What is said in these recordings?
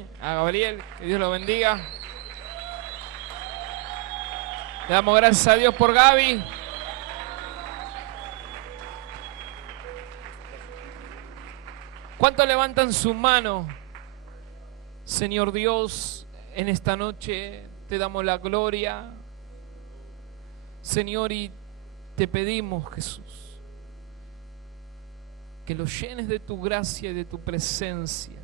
a Gabriel, que Dios lo bendiga. Le damos gracias a Dios por Gaby. ¿Cuántos levantan su mano? Señor Dios, en esta noche te damos la gloria, Señor, y te pedimos, Jesús, que lo llenes de tu gracia y de tu presencia.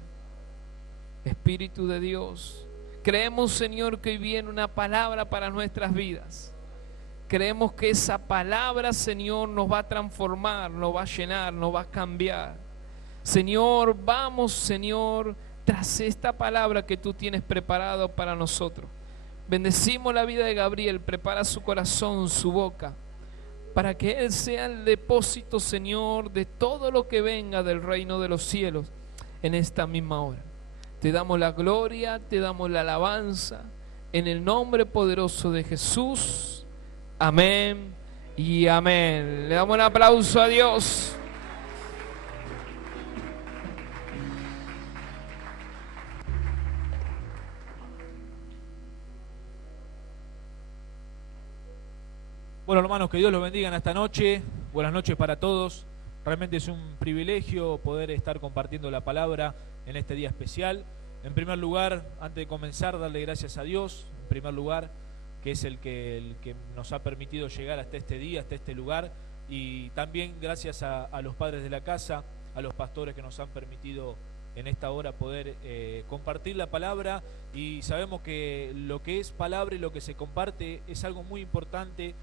Espíritu de Dios, creemos, Señor, que hoy viene una palabra para nuestras vidas. Creemos que esa palabra, Señor, nos va a transformar, nos va a llenar, nos va a cambiar. Señor, vamos, Señor, tras esta palabra que tú tienes preparado para nosotros. Bendecimos la vida de Gabriel, prepara su corazón, su boca, para que Él sea el depósito, Señor, de todo lo que venga del reino de los cielos en esta misma hora. Te damos la gloria, te damos la alabanza, en el nombre poderoso de Jesús. Amén y amén. Le damos un aplauso a Dios. Bueno, hermanos, que Dios los bendiga en esta noche. Buenas noches para todos. Realmente es un privilegio poder estar compartiendo la palabra en este día especial. En primer lugar, antes de comenzar, darle gracias a Dios, en primer lugar, que es el que nos ha permitido llegar hasta este día, hasta este lugar, y también gracias a los padres de la casa, a los pastores que nos han permitido en esta hora poder compartir la palabra, y sabemos que lo que es palabra y lo que se comparte es algo muy importante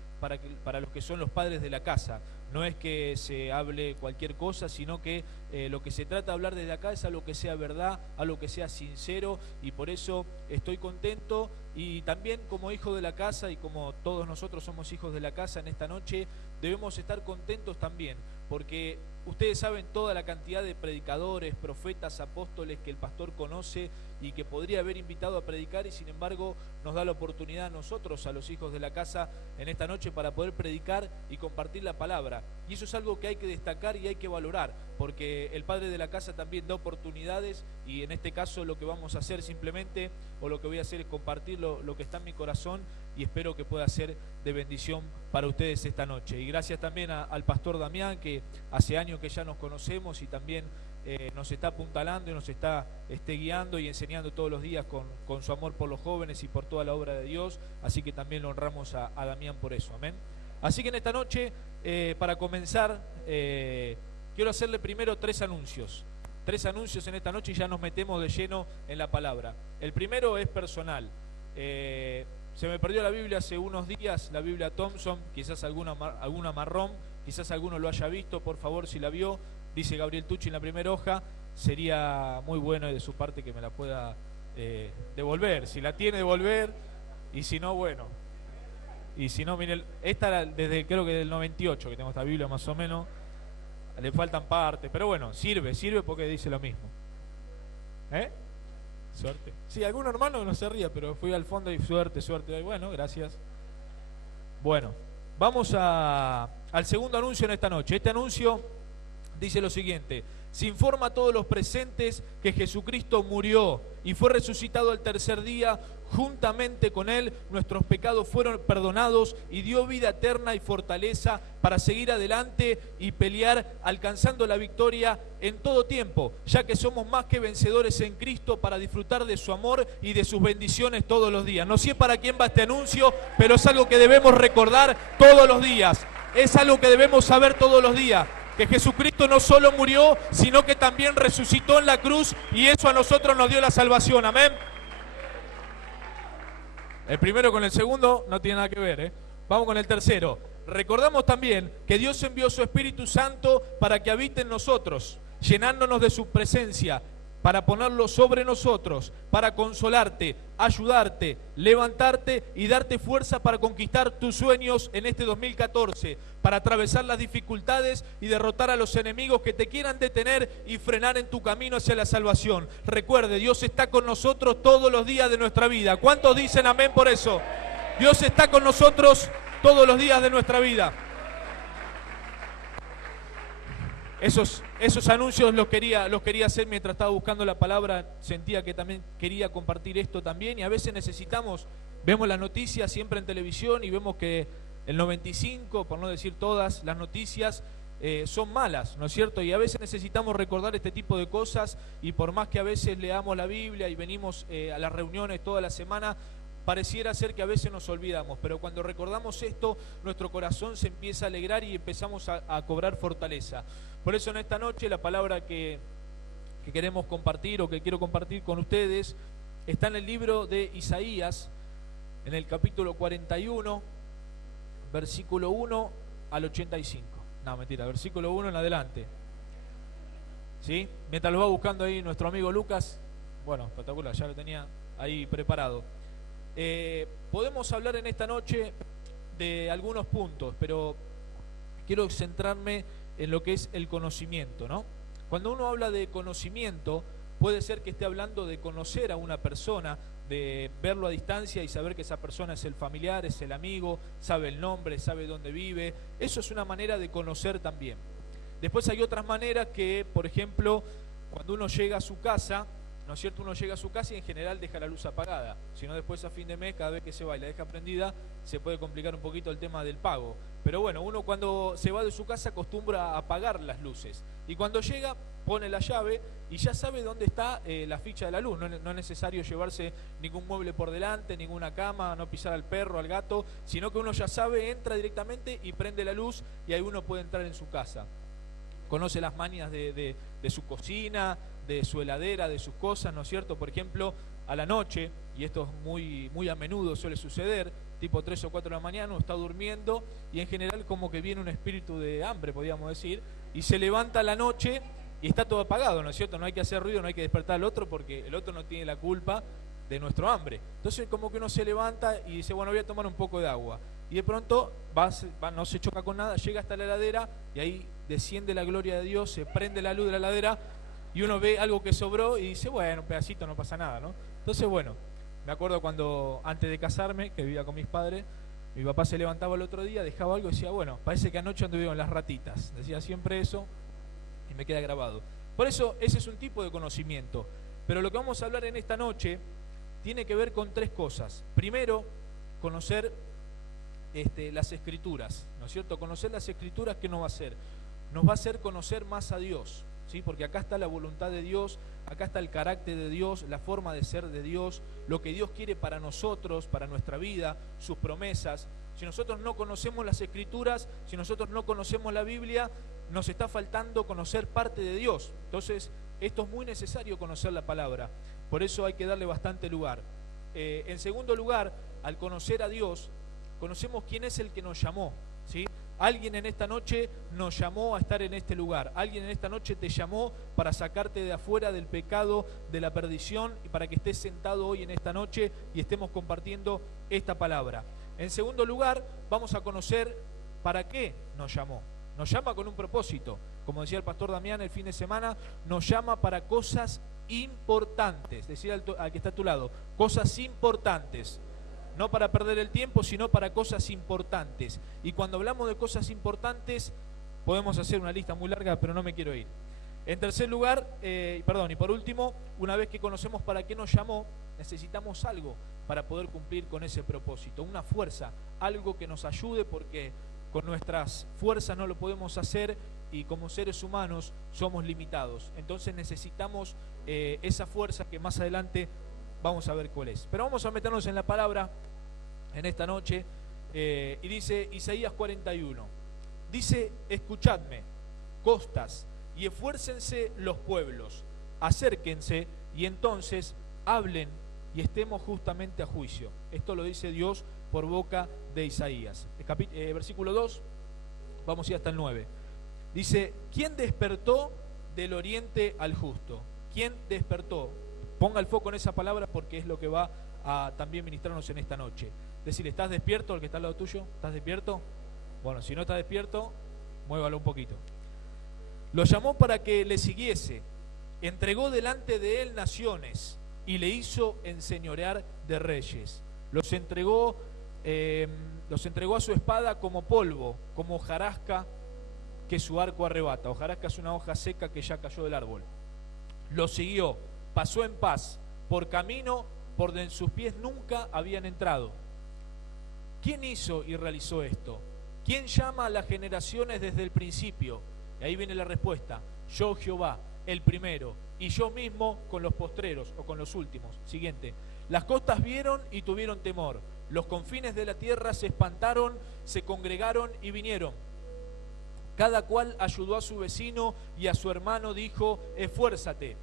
para los que son los padres de la casa. No es que se hable cualquier cosa, sino que lo que se trata de hablar desde acá es algo que sea verdad, algo que sea sincero, y por eso estoy contento. Y también como hijo de la casa, y como todos nosotros somos hijos de la casa en esta noche, debemos estar contentos también, porque ustedes saben toda la cantidad de predicadores, profetas, apóstoles que el pastor conoce y que podría haber invitado a predicar, y sin embargo nos da la oportunidad a nosotros, a los hijos de la casa, en esta noche para poder predicar y compartir la palabra. Y eso es algo que hay que destacar y hay que valorar, porque el padre de la casa también da oportunidades, y en este caso lo que vamos a hacer simplemente, o lo que voy a hacer, es compartir lo que está en mi corazón, y espero que pueda ser de bendición para ustedes esta noche. Y gracias también al pastor Damián, que hace años que ya nos conocemos y también nos está apuntalando y nos está guiando y enseñando todos los días con su amor por los jóvenes y por toda la obra de Dios. Así que también lo honramos a Damián por eso, amén. Así que en esta noche, para comenzar, quiero hacerle primero tres anuncios en esta noche, y ya nos metemos de lleno en la palabra. El primero es personal. Se me perdió la Biblia hace unos días, la Biblia Thompson, quizás alguna marrón, quizás alguno lo haya visto. Por favor, si la vio, dice Gabriel Tucci en la primera hoja. Sería muy bueno de su parte que me la pueda devolver, si la tiene, devolver, y si no, bueno. Y si no, miren, esta era desde, creo que del 98 que tengo esta Biblia más o menos. Le faltan partes, pero bueno, sirve porque dice lo mismo. Suerte. Sí, algún hermano no se ría, pero fui al fondo y suerte. Bueno, gracias. Bueno, vamos al segundo anuncio en esta noche. Este anuncio dice lo siguiente: se informa a todos los presentes que Jesucristo murió y fue resucitado al tercer día. Juntamente con Él, nuestros pecados fueron perdonados y dio vida eterna y fortaleza para seguir adelante y pelear, alcanzando la victoria en todo tiempo, ya que somos más que vencedores en Cristo, para disfrutar de su amor y de sus bendiciones todos los días. No sé para quién va este anuncio, pero es algo que debemos recordar todos los días. Es algo que debemos saber todos los días. Que Jesucristo no solo murió, sino que también resucitó en la cruz, y eso a nosotros nos dio la salvación. Amén. El primero con el segundo no tiene nada que ver, Vamos con el tercero. Recordamos también que Dios envió su Espíritu Santo para que habite en nosotros, llenándonos de su presencia, para ponerlo sobre nosotros, para consolarte, ayudarte, levantarte y darte fuerza para conquistar tus sueños en este 2014, para atravesar las dificultades y derrotar a los enemigos que te quieran detener y frenar en tu camino hacia la salvación. Recuerde, Dios está con nosotros todos los días de nuestra vida. ¿Cuántos dicen amén por eso? Dios está con nosotros todos los días de nuestra vida. Esos anuncios los quería hacer mientras estaba buscando la palabra. Sentía que también quería compartir esto también. Y a veces vemos las noticias siempre en televisión y vemos que el 95, por no decir todas, las noticias son malas, ¿no es cierto? Y a veces necesitamos recordar este tipo de cosas, y por más que a veces leamos la Biblia y venimos a las reuniones toda la semana, pareciera ser que a veces nos olvidamos, pero cuando recordamos esto, nuestro corazón se empieza a alegrar y empezamos a cobrar fortaleza. Por eso en esta noche la palabra que queremos compartir, o que quiero compartir con ustedes, está en el libro de Isaías, en el capítulo 41, versículo 1 al 85. No, mentira, versículo 1 en adelante. ¿Sí? Mientras lo va buscando ahí nuestro amigo Lucas, bueno, espectacular, ya lo tenía ahí preparado. Podemos hablar en esta noche de algunos puntos, pero quiero centrarme en lo que es el conocimiento, ¿no? Cuando uno habla de conocimiento, puede ser que esté hablando de conocer a una persona, de verlo a distancia y saber que esa persona es el familiar, es el amigo, sabe el nombre, sabe dónde vive. Eso es una manera de conocer también. Después hay otras maneras que, por ejemplo, cuando uno llega a su casa, ¿no es cierto? Uno llega a su casa y en general deja la luz apagada. Si no, después a fin de mes, cada vez que se va y la deja prendida, se puede complicar un poquito el tema del pago. Pero bueno, uno cuando se va de su casa acostumbra a apagar las luces. Y cuando llega, pone la llave y ya sabe dónde está la ficha de la luz. No es necesario llevarse ningún mueble por delante, ninguna cama, no pisar al perro, al gato, sino que uno ya sabe, entra directamente y prende la luz, y ahí uno puede entrar en su casa. Conoce las mañas de su cocina, de su heladera, de sus cosas, ¿no es cierto? Por ejemplo, a la noche, y esto es muy a menudo suele suceder, tipo 3 o 4 de la mañana, uno está durmiendo y en general como que viene un espíritu de hambre, podríamos decir, y se levanta a la noche y está todo apagado, ¿no es cierto? No hay que hacer ruido, no hay que despertar al otro, porque el otro no tiene la culpa de nuestro hambre. Entonces como que uno se levanta y dice, bueno, voy a tomar un poco de agua. Y de pronto no se choca con nada, llega hasta la heladera y ahí desciende la gloria de Dios, se prende la luz de la heladera y uno ve algo que sobró y dice, bueno, un pedacito, no pasa nada, ¿no? Entonces, bueno, me acuerdo cuando antes de casarme, que vivía con mis padres, mi papá se levantaba el otro día, dejaba algo y decía, bueno, parece que anoche anduvieron las ratitas. Decía siempre eso y me queda grabado. Por eso, ese es un tipo de conocimiento. Pero lo que vamos a hablar en esta noche tiene que ver con 3 cosas. Primero, conocer las Escrituras, ¿no es cierto? Conocer las Escrituras, ¿qué nos va a hacer? Nos va a hacer conocer más a Dios, ¿sí? Porque acá está la voluntad de Dios, acá está el carácter de Dios, la forma de ser de Dios, lo que Dios quiere para nosotros, para nuestra vida, sus promesas. Si nosotros no conocemos las Escrituras, si nosotros no conocemos la Biblia, nos está faltando conocer parte de Dios. Entonces, esto es muy necesario, conocer la palabra. Por eso hay que darle bastante lugar. En segundo lugar, al conocer a Dios, conocemos quién es el que nos llamó, ¿sí? Alguien en esta noche nos llamó a estar en este lugar. Alguien en esta noche te llamó para sacarte de afuera del pecado, de la perdición, y para que estés sentado hoy en esta noche y estemos compartiendo esta palabra. En segundo lugar, vamos a conocer para qué nos llamó. Nos llama con un propósito. Como decía el pastor Damián el fin de semana, nos llama para cosas importantes. Decir al que está a tu lado, cosas importantes. No para perder el tiempo, sino para cosas importantes. Y cuando hablamos de cosas importantes, podemos hacer una lista muy larga, pero no me quiero ir. En tercer lugar, y por último, una vez que conocemos para qué nos llamó, necesitamos algo para poder cumplir con ese propósito. Una fuerza, algo que nos ayude, porque con nuestras fuerzas no lo podemos hacer y como seres humanos somos limitados. Entonces necesitamos esa fuerza que más adelante vamos a ver cuál es. Pero vamos a meternos en la palabra en esta noche. Y dice Isaías 41. Dice, escuchadme, costas, y esfuércense los pueblos. Acérquense y entonces hablen y estemos justamente a juicio. Esto lo dice Dios por boca de Isaías. Versículo 2, vamos a ir hasta el 9. Dice, ¿quién despertó del oriente al justo? ¿Quién despertó? Ponga el foco en esa palabra porque es lo que va a también ministrarnos en esta noche. Decirle, ¿estás despierto el que está al lado tuyo? ¿Estás despierto? Bueno, si no está despierto, muévalo un poquito. Lo llamó para que le siguiese, entregó delante de él naciones y le hizo enseñorear de reyes. Los entregó a su espada como polvo, como hojarasca que su arco arrebata. Hojarasca es una hoja seca que ya cayó del árbol. Lo siguió, pasó en paz, por camino por donde sus pies nunca habían entrado. ¿Quién hizo y realizó esto? ¿Quién llama a las generaciones desde el principio? Y ahí viene la respuesta: yo, Jehová, el primero, y yo mismo con los postreros o con los últimos. Siguiente. Las costas vieron y tuvieron temor. Los confines de la tierra se espantaron, se congregaron y vinieron. Cada cual ayudó a su vecino y a su hermano dijo: esfuérzate.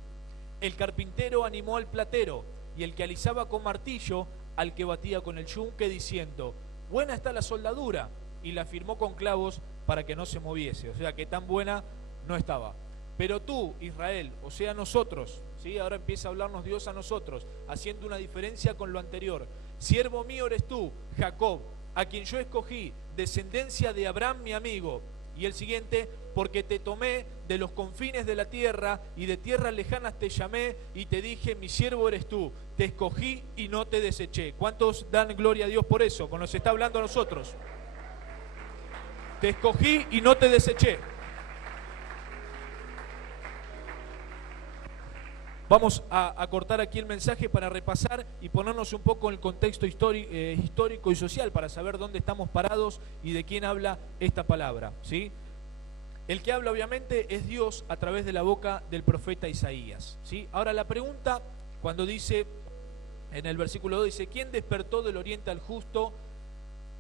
El carpintero animó al platero y el que alisaba con martillo al que batía con el yunque, diciendo: buena está la soldadura, y la firmó con clavos para que no se moviese. O sea que tan buena no estaba. Pero tú, Israel, o sea nosotros, ¿sí? Ahora empieza a hablarnos Dios a nosotros, haciendo una diferencia con lo anterior. Siervo mío eres tú, Jacob, a quien yo escogí, descendencia de Abraham mi amigo. Y el siguiente: porque te tomé de los confines de la tierra y de tierras lejanas te llamé y te dije: mi siervo eres tú, te escogí y no te deseché. ¿Cuántos dan gloria a Dios por eso? Cuando se está hablando a nosotros. Te escogí y no te deseché. Vamos a cortar aquí el mensaje para repasar y ponernos un poco en el contexto histórico y social para saber dónde estamos parados y de quién habla esta palabra, ¿sí? El que habla obviamente es Dios a través de la boca del profeta Isaías, ¿sí? Ahora la pregunta, cuando dice, en el versículo 2 dice: ¿quién despertó del oriente al justo?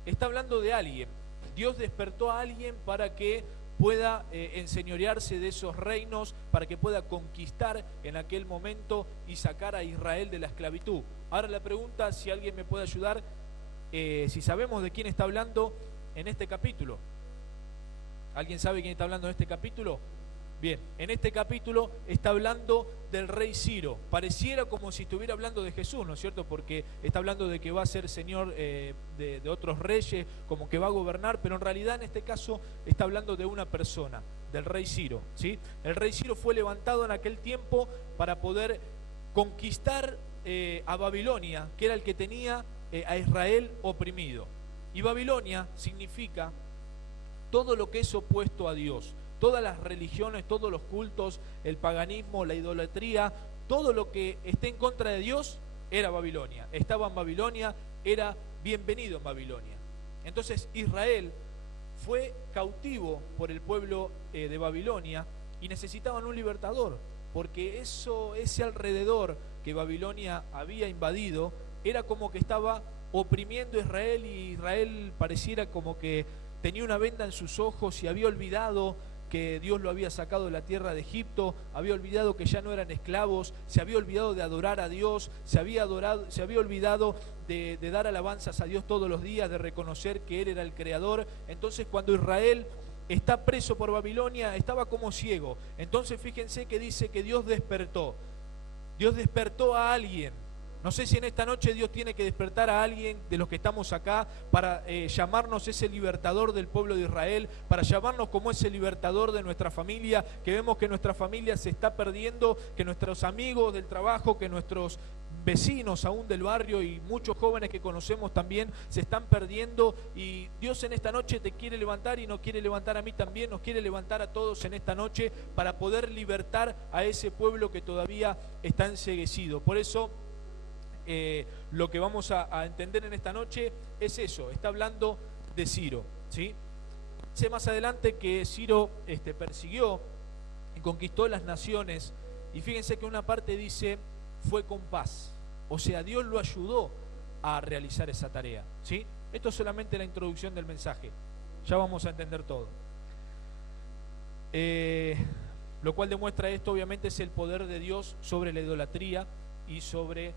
Está hablando de alguien. Dios despertó a alguien para que pueda enseñorearse de esos reinos, para que pueda conquistar en aquel momento y sacar a Israel de la esclavitud. Ahora la pregunta, si alguien me puede ayudar, si sabemos de quién está hablando en este capítulo. ¿Alguien sabe quién está hablando en este capítulo? Bien, en este capítulo está hablando del rey Ciro. Pareciera como si estuviera hablando de Jesús, ¿no es cierto? Porque está hablando de que va a ser señor de otros reyes, como que va a gobernar, pero en realidad en este caso está hablando de una persona, del rey Ciro, ¿sí? El rey Ciro fue levantado en aquel tiempo para poder conquistar a Babilonia, que era el que tenía a Israel oprimido. Y Babilonia significa todo lo que es opuesto a Dios. Todas las religiones, todos los cultos, el paganismo, la idolatría, todo lo que esté en contra de Dios era Babilonia. Estaba en Babilonia, era bienvenido en Babilonia. Entonces Israel fue cautivo por el pueblo de Babilonia y necesitaban un libertador, porque ese alrededor que Babilonia había invadido era como que estaba oprimiendo a Israel, y Israel pareciera como que tenía una venda en sus ojos y había olvidado que Dios lo había sacado de la tierra de Egipto, había olvidado que ya no eran esclavos, se había olvidado de adorar a Dios, se había olvidado de dar alabanzas a Dios todos los días, de reconocer que Él era el creador. Entonces cuando Israel está preso por Babilonia, estaba como ciego. Entonces fíjense que dice que Dios despertó a alguien. No sé si en esta noche Dios tiene que despertar a alguien de los que estamos acá para llamarnos ese libertador del pueblo de Israel, para llamarnos como ese libertador de nuestra familia, que vemos que nuestra familia se está perdiendo, que nuestros amigos del trabajo, que nuestros vecinos aún del barrio y muchos jóvenes que conocemos también se están perdiendo, y Dios en esta noche te quiere levantar y nos quiere levantar a mí también, nos quiere levantar a todos en esta noche para poder libertar a ese pueblo que todavía está enceguecido. Por eso lo que vamos a entender en esta noche es eso. Está hablando de Ciro, ¿sí? Dice más adelante que Ciro persiguió y conquistó las naciones, y fíjense que una parte dice fue con paz, o sea, Dios lo ayudó a realizar esa tarea, ¿sí? Esto es solamente la introducción del mensaje, ya vamos a entender todo. Lo cual demuestra esto, obviamente, es el poder de Dios sobre la idolatría y sobre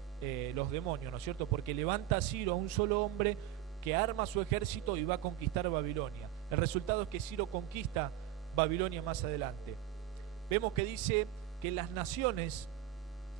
los demonios, ¿no es cierto? Porque levanta a Ciro, a un solo hombre, que arma su ejército y va a conquistar Babilonia. El resultado es que Ciro conquista Babilonia más adelante. Vemos que dice que las naciones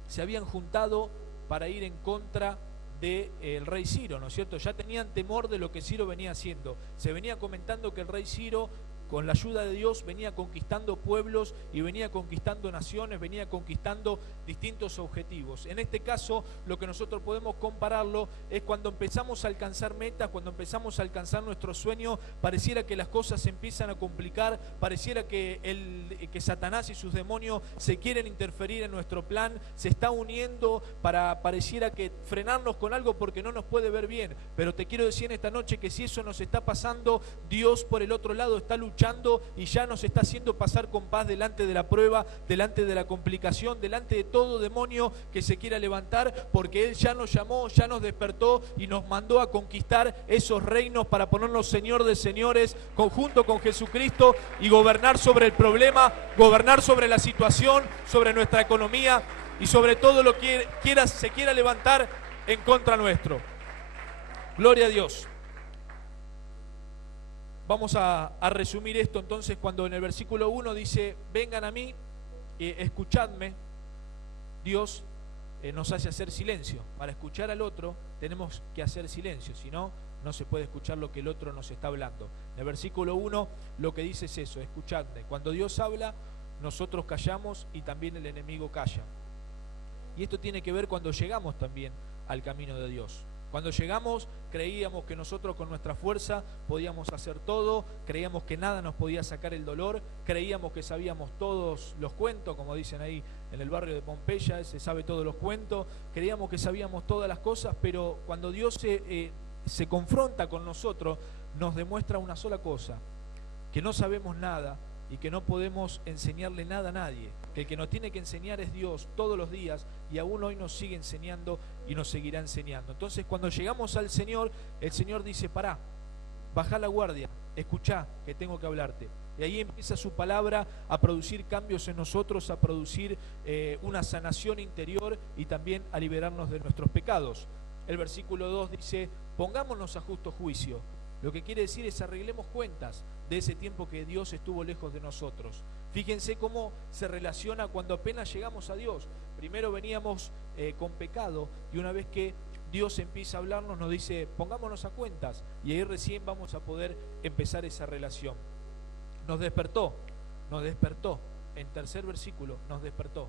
se habían juntado para ir en contra del rey Ciro, ¿no es cierto? Ya tenían temor de lo que Ciro venía haciendo. Se venía comentando que el rey Ciro con la ayuda de Dios venía conquistando pueblos y venía conquistando naciones, venía conquistando distintos objetivos. En este caso, lo que nosotros podemos compararlo es cuando empezamos a alcanzar metas, cuando empezamos a alcanzar nuestro sueño, pareciera que las cosas se empiezan a complicar, pareciera que Satanás y sus demonios se quieren interferir en nuestro plan, se está uniendo pareciera que frenarnos con algo porque no nos puede ver bien. Pero te quiero decir en esta noche que si eso nos está pasando, Dios por el otro lado está luchando y ya nos está haciendo pasar con paz delante de la prueba, delante de la complicación, delante de todo demonio que se quiera levantar, porque Él ya nos llamó, ya nos despertó y nos mandó a conquistar esos reinos para ponernos Señor de señores, junto con Jesucristo, y gobernar sobre el problema, gobernar sobre la situación, sobre nuestra economía y sobre todo lo que se quiera levantar en contra nuestro. Gloria a Dios. Vamos a resumir esto entonces cuando en el versículo 1 dice, vengan a mí, escuchadme. Dios nos hace hacer silencio. Para escuchar al otro tenemos que hacer silencio, si no, no se puede escuchar lo que el otro nos está hablando. En el versículo 1 lo que dice es eso, escuchadme. Cuando Dios habla, nosotros callamos y también el enemigo calla. Y esto tiene que ver cuando llegamos también al camino de Dios. Cuando llegamos creíamos que nosotros con nuestra fuerza podíamos hacer todo, creíamos que nada nos podía sacar el dolor, creíamos que sabíamos todos los cuentos, como dicen ahí en el barrio de Pompeya, se sabe todos los cuentos, creíamos que sabíamos todas las cosas, pero cuando Dios se confronta con nosotros, nos demuestra una sola cosa, que no sabemos nada y que no podemos enseñarle nada a nadie, que el que nos tiene que enseñar es Dios todos los días y aún hoy nos sigue enseñando y nos seguirá enseñando. Entonces cuando llegamos al Señor, el Señor dice, pará, bajá la guardia, escuchá que tengo que hablarte. Y ahí empieza su palabra a producir cambios en nosotros, a producir una sanación interior y también a liberarnos de nuestros pecados. El versículo 2 dice, pongámonos a justo juicio. Lo que quiere decir es arreglemos cuentas de ese tiempo que Dios estuvo lejos de nosotros. Fíjense cómo se relaciona cuando apenas llegamos a Dios. Primero veníamos con pecado y una vez que Dios empieza a hablarnos nos dice pongámonos a cuentas y ahí recién vamos a poder empezar esa relación. Nos despertó, en tercer versículo, nos despertó.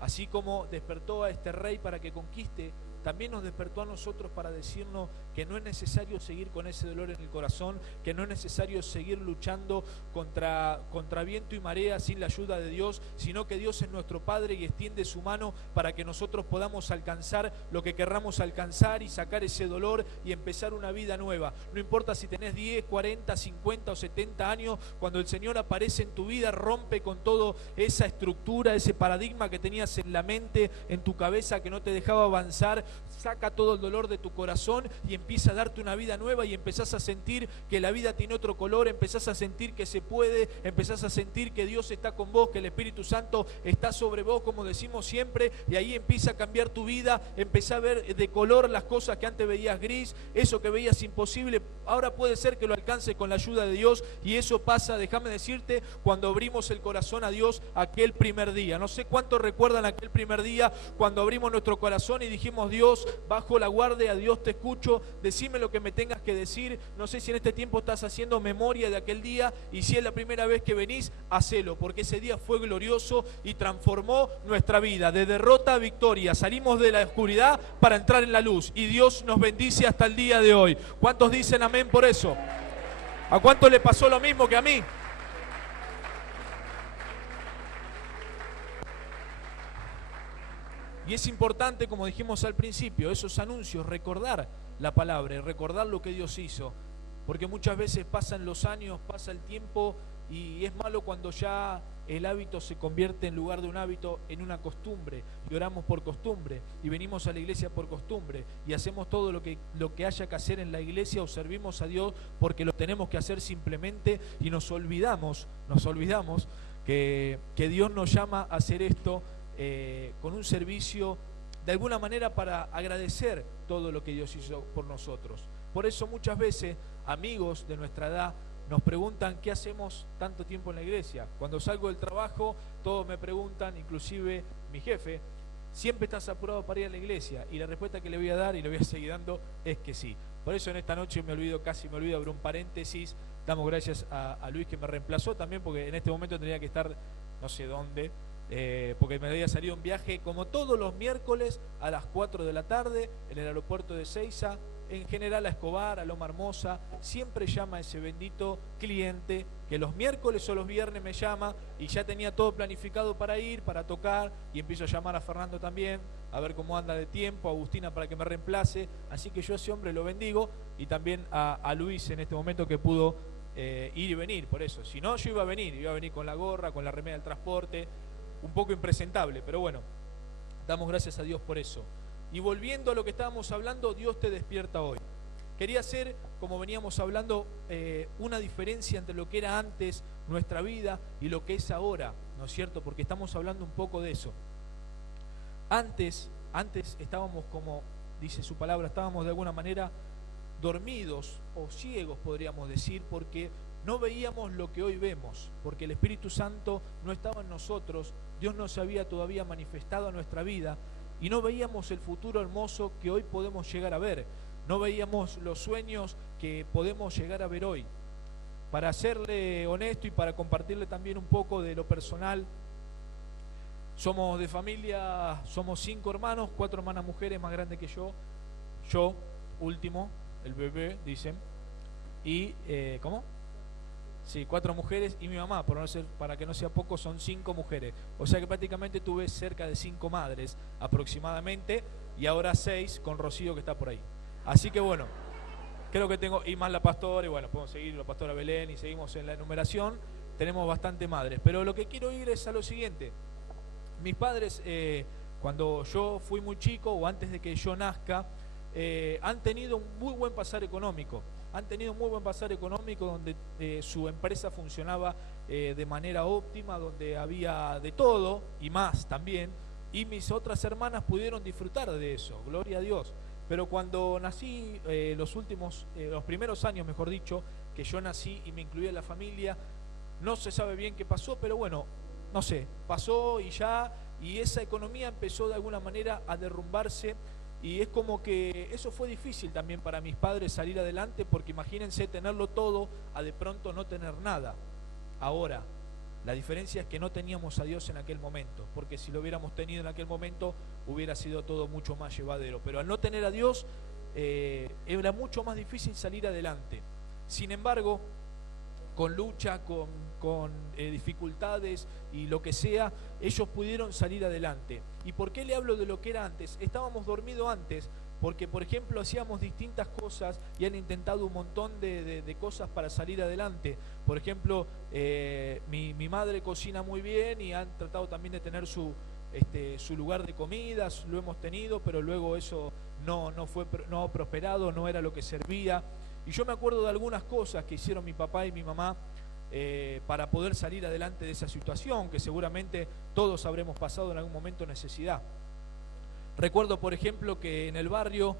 Así como despertó a este rey para que conquiste, también nos despertó a nosotros para decirnos que no es necesario seguir con ese dolor en el corazón, que no es necesario seguir luchando contra viento y marea sin la ayuda de Dios, sino que Dios es nuestro Padre y extiende su mano para que nosotros podamos alcanzar lo que querramos alcanzar y sacar ese dolor y empezar una vida nueva. No importa si tenés 10, 40, 50 o 70 años, cuando el Señor aparece en tu vida, rompe con toda esa estructura, ese paradigma que tenías en la mente, en tu cabeza que no te dejaba avanzar, saca todo el dolor de tu corazón y empieza a darte una vida nueva y empezás a sentir que la vida tiene otro color, empezás a sentir que se puede, empezás a sentir que Dios está con vos, que el Espíritu Santo está sobre vos, como decimos siempre, y ahí empieza a cambiar tu vida, empezás a ver de color las cosas que antes veías gris, eso que veías imposible, ahora puede ser que lo alcances con la ayuda de Dios, y eso pasa, déjame decirte, cuando abrimos el corazón a Dios aquel primer día. No sé cuántos recuerdan aquel primer día cuando abrimos nuestro corazón y dijimos, Dios, bajo la guardia, Dios te escucho, decime lo que me tengas que decir. No sé si en este tiempo estás haciendo memoria de aquel día, y si es la primera vez que venís, hacelo, porque ese día fue glorioso y transformó nuestra vida, de derrota a victoria. Salimos de la oscuridad para entrar en la luz, y Dios nos bendice hasta el día de hoy. ¿Cuántos dicen amén por eso? ¿A cuánto le pasó lo mismo que a mí? Y es importante, como dijimos al principio, esos anuncios, recordar la palabra y recordar lo que Dios hizo. Porque muchas veces pasan los años, pasa el tiempo, y es malo cuando ya el hábito se convierte, en lugar de un hábito, en una costumbre. Y oramos por costumbre, y venimos a la iglesia por costumbre, y hacemos todo lo que haya que hacer en la iglesia, o servimos a Dios porque lo tenemos que hacer simplemente, y nos olvidamos que Dios nos llama a hacer esto con un servicio de alguna manera para agradecer todo lo que Dios hizo por nosotros. Por eso muchas veces amigos de nuestra edad nos preguntan qué hacemos tanto tiempo en la iglesia. Cuando salgo del trabajo todos me preguntan, inclusive mi jefe, ¿siempre estás apurado para ir a la iglesia? Y la respuesta que le voy a dar, y le voy a seguir dando, es que sí. Por eso en esta noche casi me olvido, abrir un paréntesis. Damos gracias a Luis que me reemplazó también, porque en este momento tenía que estar no sé dónde, porque me había salido un viaje como todos los miércoles a las 4 de la tarde en el aeropuerto de Seiza, en general a Escobar, a Loma Hermosa. Siempre llama ese bendito cliente que los miércoles o los viernes me llama, y ya tenía todo planificado para ir, para tocar, y empiezo a llamar a Fernando también, a ver cómo anda de tiempo, a Agustina para que me reemplace. Así que yo a ese hombre lo bendigo, y también a Luis en este momento que pudo ir y venir. Por eso, si no, yo iba a venir con la gorra, con la remera del transporte, un poco impresentable, pero bueno, damos gracias a Dios por eso. Y volviendo a lo que estábamos hablando, Dios te despierta hoy. Quería hacer, como veníamos hablando, una diferencia entre lo que era antes nuestra vida y lo que es ahora, ¿no es cierto? Porque estamos hablando un poco de eso. Antes estábamos, como dice su palabra, estábamos de alguna manera dormidos o ciegos, podríamos decir, porque no veíamos lo que hoy vemos, porque el Espíritu Santo no estaba en nosotros, Dios no se había todavía manifestado en nuestra vida, y no veíamos el futuro hermoso que hoy podemos llegar a ver, no veíamos los sueños que podemos llegar a ver hoy. Para serle honesto y para compartirle también un poco de lo personal, somos de familia, somos 5 hermanos, 4 hermanas mujeres más grandes que yo último, el bebé, dicen, y, ¿cómo? Sí, 4 mujeres y mi mamá, para que no sea poco, son 5 mujeres. O sea que prácticamente tuve cerca de 5 madres aproximadamente, y ahora 6 con Rocío que está por ahí. Así que bueno, creo que tengo, y más la pastora, y bueno, podemos seguir la pastora Belén, y seguimos en la enumeración, tenemos bastante madres. Pero lo que quiero ir es a lo siguiente. Mis padres, cuando yo fui muy chico, o antes de que yo nazca, han tenido un muy buen pasar económico. Donde su empresa funcionaba de manera óptima, donde había de todo y más también, y mis otras hermanas pudieron disfrutar de eso, gloria a Dios. Pero cuando nací, los primeros años, mejor dicho, que yo nací y me incluí en la familia, no se sabe bien qué pasó, pero bueno, no sé, pasó y ya, y esa economía empezó de alguna manera a derrumbarse. Y es como que eso fue difícil también para mis padres salir adelante, porque imagínense tenerlo todo a de pronto no tener nada. Ahora, la diferencia es que no teníamos a Dios en aquel momento, porque si lo hubiéramos tenido en aquel momento hubiera sido todo mucho más llevadero. Pero al no tener a Dios era mucho más difícil salir adelante. Sin embargo, con lucha, con dificultades y lo que sea, ellos pudieron salir adelante. ¿Y por qué le hablo de lo que era antes? Estábamos dormidos antes, porque por ejemplo hacíamos distintas cosas y han intentado un montón de cosas para salir adelante. Por ejemplo, mi madre cocina muy bien y han tratado también de tener su lugar de comidas, lo hemos tenido, pero luego eso no ha prosperado, no era lo que servía. Y yo me acuerdo de algunas cosas que hicieron mi papá y mi mamá para poder salir adelante de esa situación, que seguramente todos habremos pasado en algún momento necesidad. Recuerdo, por ejemplo, que en el barrio,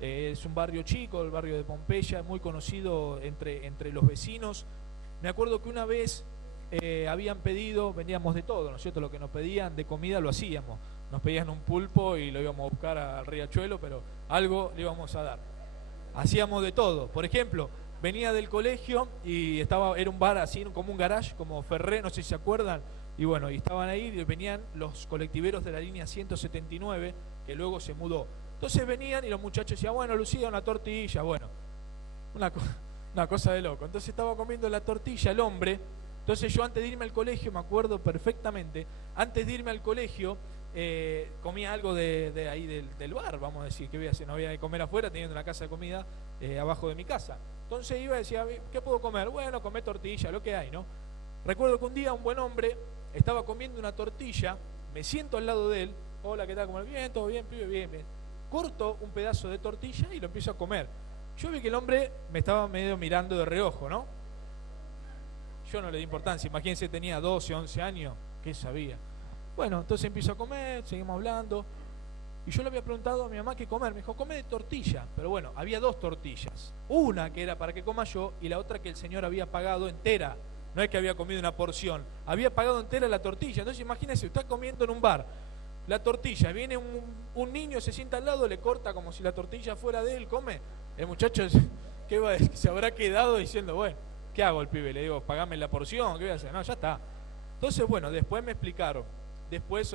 es un barrio chico, el barrio de Pompeya, muy conocido entre los vecinos. Me acuerdo que una vez habían pedido, vendíamos de todo, ¿no es cierto? Lo que nos pedían de comida lo hacíamos. Nos pedían un pulpo y lo íbamos a buscar al riachuelo, pero algo le íbamos a dar. Hacíamos de todo. Por ejemplo, venía del colegio y era un bar así como un garage, como Ferré, no sé si se acuerdan, y bueno, y estaban ahí y venían los colectiveros de la línea 179, que luego se mudó. Entonces venían y los muchachos decían, bueno, Lucía, una tortilla, bueno, una cosa de loco. Entonces estaba comiendo la tortilla el hombre. Entonces yo antes de irme al colegio, me acuerdo perfectamente, antes de irme al colegio, comía algo de ahí del bar, vamos a decir, que voy a hacer, no voy a comer afuera teniendo una casa de comida abajo de mi casa. Entonces iba y decía, ¿qué puedo comer? Bueno, comer tortilla, lo que hay, ¿no? Recuerdo que un día un buen hombre estaba comiendo una tortilla, me siento al lado de él, hola, ¿qué tal? ¿Cómo bien? ¿Todo bien, pibe? Bien, bien. Corto un pedazo de tortilla y lo empiezo a comer. Yo vi que el hombre me estaba medio mirando de reojo, ¿no? Yo no le di importancia, imagínense, tenía 12, 11 años, ¿qué sabía? Bueno, entonces empiezo a comer, seguimos hablando, y yo le había preguntado a mi mamá qué comer, me dijo, come de tortilla, pero bueno, había 2 tortillas, una que era para que coma yo, y la otra que el señor había pagado entera, no es que había comido una porción, había pagado entera la tortilla. Entonces imagínense, está comiendo en un bar, la tortilla, viene un niño, se sienta al lado, le corta como si la tortilla fuera de él, come, el muchacho, ¿qué va a decir? Se habrá quedado diciendo, bueno, ¿qué hago al pibe? Le digo, pagame la porción, ¿qué voy a hacer? No, ya está. Entonces, bueno, después me explicaron. Después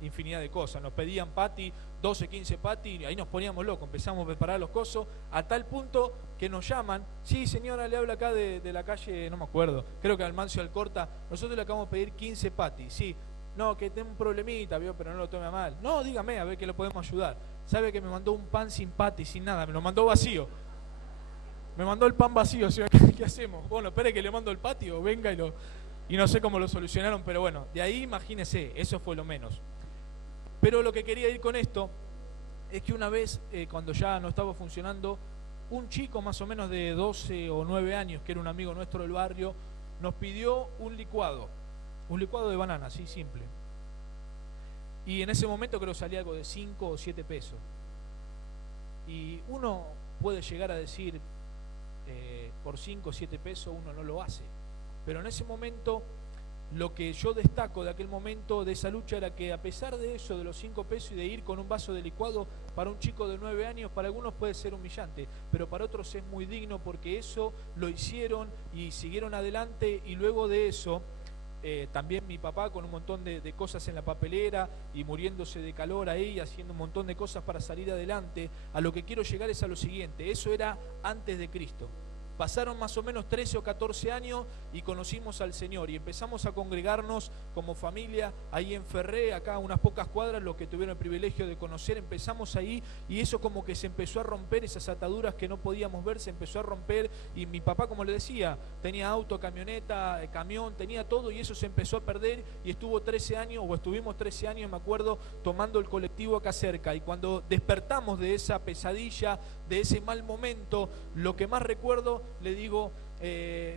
infinidad de cosas. Nos pedían patty, 12, 15 patty, y ahí nos poníamos locos, empezamos a preparar los cosos, a tal punto que nos llaman, sí señora, le habla acá de la calle, no me acuerdo, creo que Almancio Alcorta, nosotros le acabamos de pedir 15 patty, sí, no, que tengo un problemita, ¿vio? Pero no lo tome a mal. No, dígame, a ver que lo podemos ayudar. ¿Sabe que me mandó un pan sin patty, sin nada? Me lo mandó vacío. Me mandó el pan vacío, señor, ¿qué hacemos? Bueno, espere que le mando el patio, venga y no sé cómo lo solucionaron, pero bueno, de ahí imagínese, eso fue lo menos. Pero lo que quería ir con esto es que una vez, cuando ya no estaba funcionando, un chico más o menos de 12 o 9 años, que era un amigo nuestro del barrio, nos pidió un licuado de banana, así simple. Y en ese momento creo que salía algo de 5 o 7 pesos. Y uno puede llegar a decir, por 5 o 7 pesos uno no lo hace. Pero en ese momento, lo que yo destaco de aquel momento, de esa lucha, era que a pesar de eso, de los 5 pesos y de ir con un vaso de licuado, para un chico de 9 años, para algunos puede ser humillante, pero para otros es muy digno, porque eso lo hicieron y siguieron adelante. Y luego de eso, también mi papá con un montón de cosas en la papelera y muriéndose de calor ahí, haciendo un montón de cosas para salir adelante. A lo que quiero llegar es a lo siguiente: eso era antes de Cristo. Pasaron más o menos 13 o 14 años y conocimos al Señor y empezamos a congregarnos como familia ahí en Ferré, acá a unas pocas cuadras, los que tuvieron el privilegio de conocer. Empezamos ahí y eso como que se empezó a romper, esas ataduras que no podíamos ver, se empezó a romper. Y mi papá, como le decía, tenía auto, camioneta, camión, tenía todo, y eso se empezó a perder. Y estuvimos 13 años, me acuerdo, tomando el colectivo acá cerca. Y cuando despertamos de esa pesadilla, de ese mal momento, lo que más recuerdo, le digo,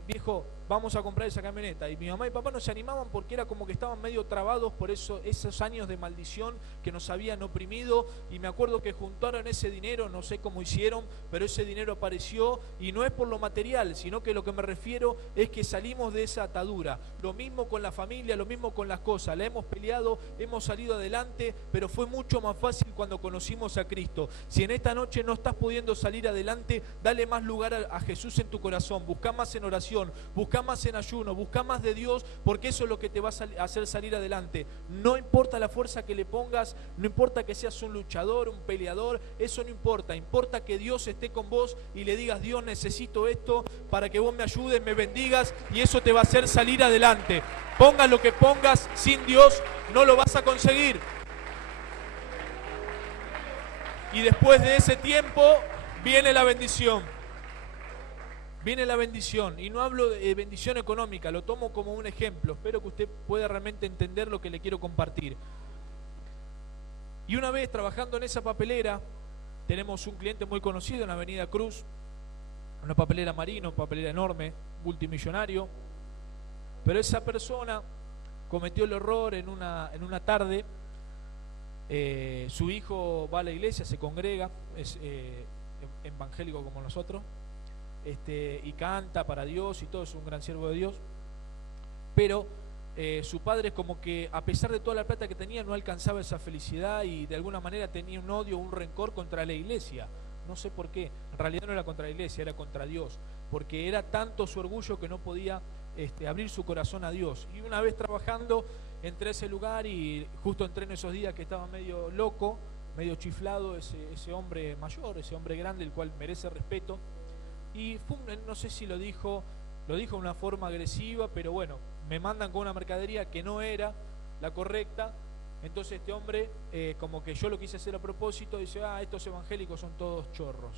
viejo, vamos a comprar esa camioneta. Y mi mamá y papá no se animaban porque era como que estaban medio trabados por esos años de maldición que nos habían oprimido. Y me acuerdo que juntaron ese dinero, no sé cómo hicieron, pero ese dinero apareció, y no es por lo material, sino que lo que me refiero es que salimos de esa atadura. Lo mismo con la familia, lo mismo con las cosas, la hemos peleado, hemos salido adelante, pero fue mucho más fácil cuando conocimos a Cristo. Si en esta noche no estás pudiendo salir adelante, dale más lugar a Jesús en tu corazón, busca más en oración, busca más en ayuno, busca más de Dios, porque eso es lo que te va a hacer salir adelante. No importa la fuerza que le pongas, no importa que seas un luchador, un peleador, eso no importa. Importa que Dios esté con vos y le digas: Dios, necesito esto para que vos me ayudes, me bendigas, y eso te va a hacer salir adelante. Pongas lo que pongas, sin Dios no lo vas a conseguir. Y después de ese tiempo viene la bendición. Viene la bendición, y no hablo de bendición económica, lo tomo como un ejemplo. Espero que usted pueda realmente entender lo que le quiero compartir. Y una vez trabajando en esa papelera, tenemos un cliente muy conocido en la Avenida Cruz, una papelera Marino, una papelera enorme, multimillonario, pero esa persona cometió el error en una tarde. Su hijo va a la iglesia, se congrega, es evangélico como nosotros, y canta para Dios y todo, es un gran siervo de Dios, pero su padre, como que a pesar de toda la plata que tenía, no alcanzaba esa felicidad, y de alguna manera tenía un odio, un rencor contra la iglesia. No sé por qué, en realidad no era contra la iglesia, era contra Dios, porque era tanto su orgullo que no podía abrir su corazón a Dios. Y una vez trabajando, entré a ese lugar, y justo entré en esos días que estaba medio loco, medio chiflado, ese hombre mayor, ese hombre grande, el cual merece respeto. Y no sé si lo dijo de una forma agresiva, pero bueno, me mandan con una mercadería que no era la correcta. Entonces este hombre, como que yo lo quise hacer a propósito, dice: estos evangélicos son todos chorros.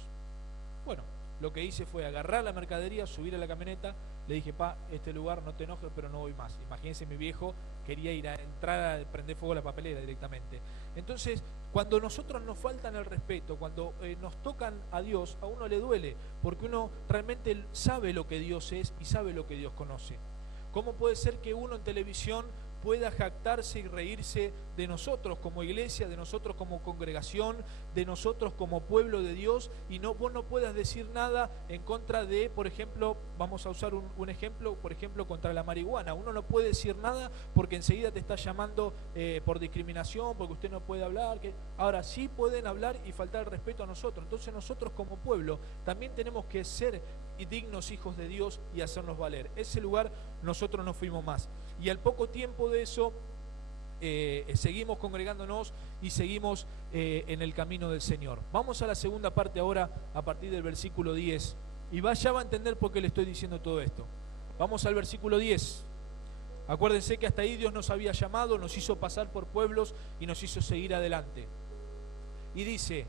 Bueno, lo que hice fue agarrar la mercadería, subir a la camioneta, le dije: pa, este lugar no te enojes, pero no voy más. Imagínense, mi viejo quería entrar a prender fuego a la papelera directamente. Entonces, cuando nosotros nos faltan el respeto, cuando nos tocan a Dios, a uno le duele, porque uno realmente sabe lo que Dios es y sabe lo que Dios conoce. ¿Cómo puede ser que uno en televisión pueda jactarse y reírse de nosotros como iglesia, de nosotros como congregación, de nosotros como pueblo de Dios, y vos no puedas decir nada en contra de, por ejemplo, vamos a usar un ejemplo, por ejemplo, contra la marihuana. Uno no puede decir nada porque enseguida te está llamando por discriminación, porque usted no puede hablar. Ahora sí pueden hablar y faltar el respeto a nosotros. Entonces nosotros como pueblo también tenemos que ser dignos hijos de Dios y hacernos valer. Ese lugar nosotros no fuimos más. Y al poco tiempo de eso seguimos congregándonos y seguimos en el camino del Señor. Vamos a la segunda parte ahora, a partir del versículo 10. Y ya va a entender por qué le estoy diciendo todo esto. Vamos al versículo 10. Acuérdense que hasta ahí Dios nos había llamado, nos hizo pasar por pueblos y nos hizo seguir adelante. Y dice,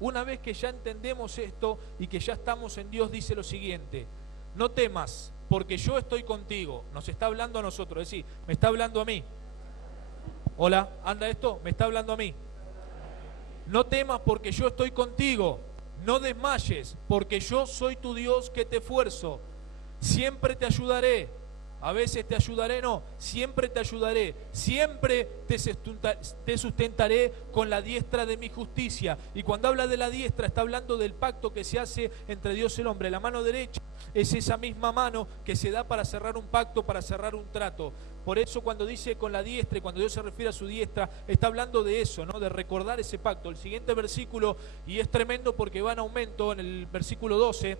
una vez que ya entendemos esto y que ya estamos en Dios, dice lo siguiente: no temas, porque yo estoy contigo. Nos está hablando a nosotros, es decir, me está hablando a mí. Hola, ¿anda esto? Me está hablando a mí. No temas porque yo estoy contigo. No desmayes, porque yo soy tu Dios que te esfuerzo. Siempre te ayudaré. A veces te ayudaré, no, siempre te ayudaré. Siempre te sustentaré con la diestra de mi justicia. Y cuando habla de la diestra, está hablando del pacto que se hace entre Dios y el hombre. La mano derecha es esa misma mano que se da para cerrar un pacto, para cerrar un trato. Por eso cuando dice con la diestra, y cuando Dios se refiere a su diestra, está hablando de eso, ¿no? De recordar ese pacto. El siguiente versículo, y es tremendo porque va en aumento, en el versículo 12,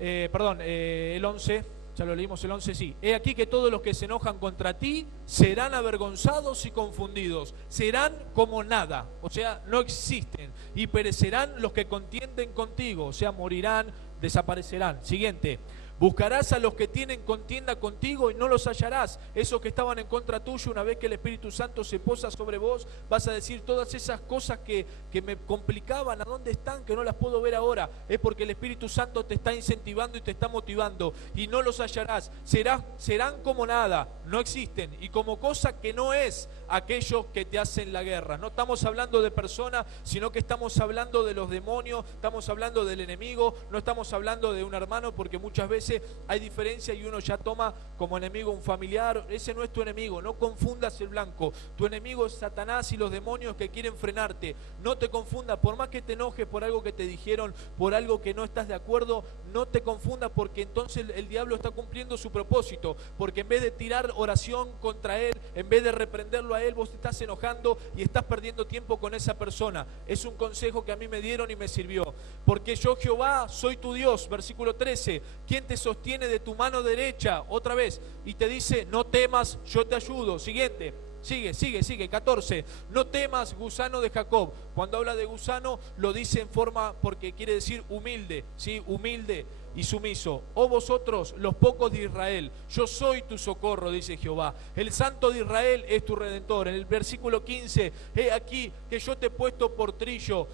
el 11, ya lo leímos el 11, sí. He aquí que todos los que se enojan contra ti serán avergonzados y confundidos, serán como nada, o sea, no existen, y perecerán los que contienden contigo, o sea, morirán, desaparecerán. Siguiente. Buscarás a los que tienen contienda contigo y no los hallarás. Esos que estaban en contra tuyo, una vez que el Espíritu Santo se posa sobre vos, vas a decir todas esas cosas que me complicaban, ¿a dónde están? Que no las puedo ver ahora. Es porque el Espíritu Santo te está incentivando y te está motivando. Y no los hallarás. Serán como nada, no existen. Y como cosa que no es aquellos que te hacen la guerra. No estamos hablando de personas, sino que estamos hablando de los demonios, estamos hablando del enemigo, no estamos hablando de un hermano, porque muchas veces hay diferencia y uno ya toma como enemigo un familiar. Ese no es tu enemigo, no confundas el blanco. Tu enemigo es Satanás y los demonios que quieren frenarte. No te confundas, por más que te enojes por algo que te dijeron, por algo que no estás de acuerdo, no te confundas, porque entonces el diablo está cumpliendo su propósito, porque en vez de tirar oración contra él, en vez de reprenderlo a él, vos te estás enojando y estás perdiendo tiempo con esa persona. Es un consejo que a mí me dieron y me sirvió. Porque yo, Jehová, soy tu Dios, versículo 13, ¿quién te sostiene de tu mano derecha? Otra vez, y te dice, no temas, yo te ayudo. Siguiente, sigue, 14, no temas, gusano de Jacob. Cuando habla de gusano, lo dice en forma, porque quiere decir humilde, ¿sí? Humilde y sumiso. Oh vosotros, los pocos de Israel, yo soy tu socorro, dice Jehová. El Santo de Israel es tu Redentor. En el versículo 15, he aquí que yo te he puesto por trillo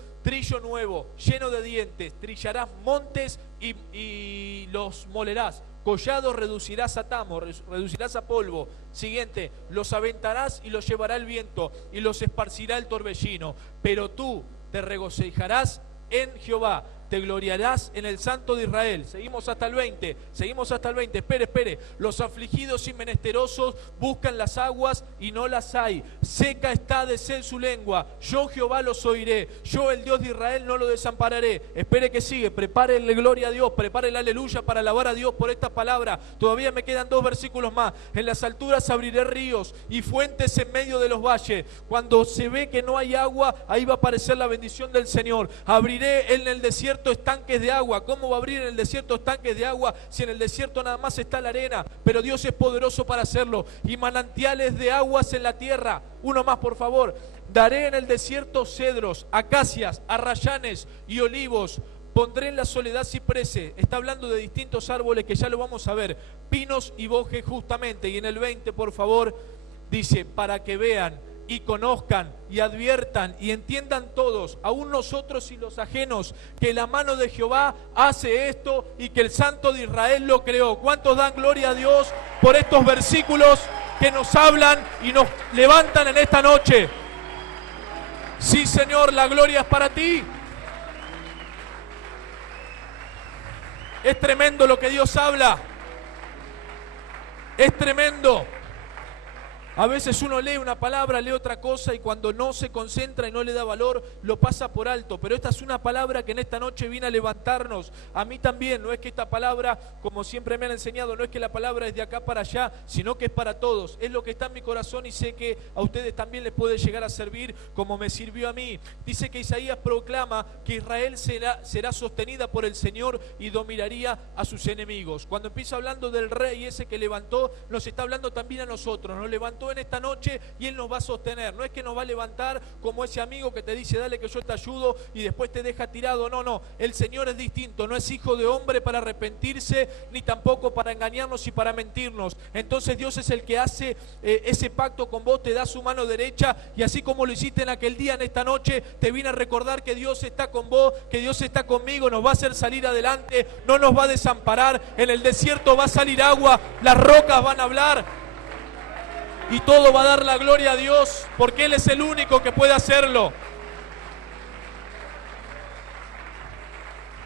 nuevo, lleno de dientes. Trillarás montes y los molerás. Collados reducirás a tamo, reducirás a polvo. Siguiente, los aventarás y los llevará el viento y los esparcirá el torbellino. Pero tú te regocijarás en Jehová, te gloriarás en el Santo de Israel. Seguimos hasta el 20, espere. Los afligidos y menesterosos buscan las aguas y no las hay. Seca está de sed su lengua. Yo Jehová los oiré. Yo el Dios de Israel no lo desampararé. Espere que sigue, prepárenle gloria a Dios, prepare la aleluya para alabar a Dios por esta palabra. Todavía me quedan 2 versículos más. En las alturas abriré ríos y fuentes en medio de los valles. Cuando se ve que no hay agua, ahí va a aparecer la bendición del Señor. Abriré en el desierto estanques de agua. ¿Cómo va a abrir en el desierto estanques de agua si en el desierto nada más está la arena? Pero Dios es poderoso para hacerlo. Y manantiales de aguas en la tierra. Uno más, por favor. Daré en el desierto cedros, acacias, arrayanes y olivos. Pondré en la soledad cipreses. Está hablando de distintos árboles que ya lo vamos a ver. Pinos y bojes justamente. Y en el 20, por favor, dice, para que vean y conozcan y adviertan y entiendan todos, aún nosotros y los ajenos, que la mano de Jehová hace esto y que el Santo de Israel lo creó. ¿Cuántos dan gloria a Dios por estos versículos que nos hablan y nos levantan en esta noche? Sí, Señor, la gloria es para ti. Es tremendo lo que Dios habla. Es tremendo. A veces uno lee una palabra, lee otra cosa y cuando no se concentra y no le da valor, lo pasa por alto. Pero esta es una palabra que en esta noche viene a levantarnos. A mí también, no es que esta palabra, como siempre me han enseñado, no es que la palabra es de acá para allá, sino que es para todos. Es lo que está en mi corazón y sé que a ustedes también les puede llegar a servir como me sirvió a mí. Dice que Isaías proclama que Israel será sostenida por el Señor y dominaría a sus enemigos. Cuando empieza hablando del rey ese que levantó, nos está hablando también a nosotros. Nos levantó en esta noche y Él nos va a sostener. No es que nos va a levantar como ese amigo que te dice dale que yo te ayudo y después te deja tirado. No, no, el Señor es distinto. No es hijo de hombre para arrepentirse ni tampoco para engañarnos y para mentirnos. Entonces Dios es el que hace ese pacto con vos, te da su mano derecha y así como lo hiciste en aquel día, en esta noche te vine a recordar que Dios está con vos, que Dios está conmigo, nos va a hacer salir adelante, no nos va a desamparar. En el desierto va a salir agua, las rocas van a hablar y todo va a dar la gloria a Dios, porque Él es el único que puede hacerlo.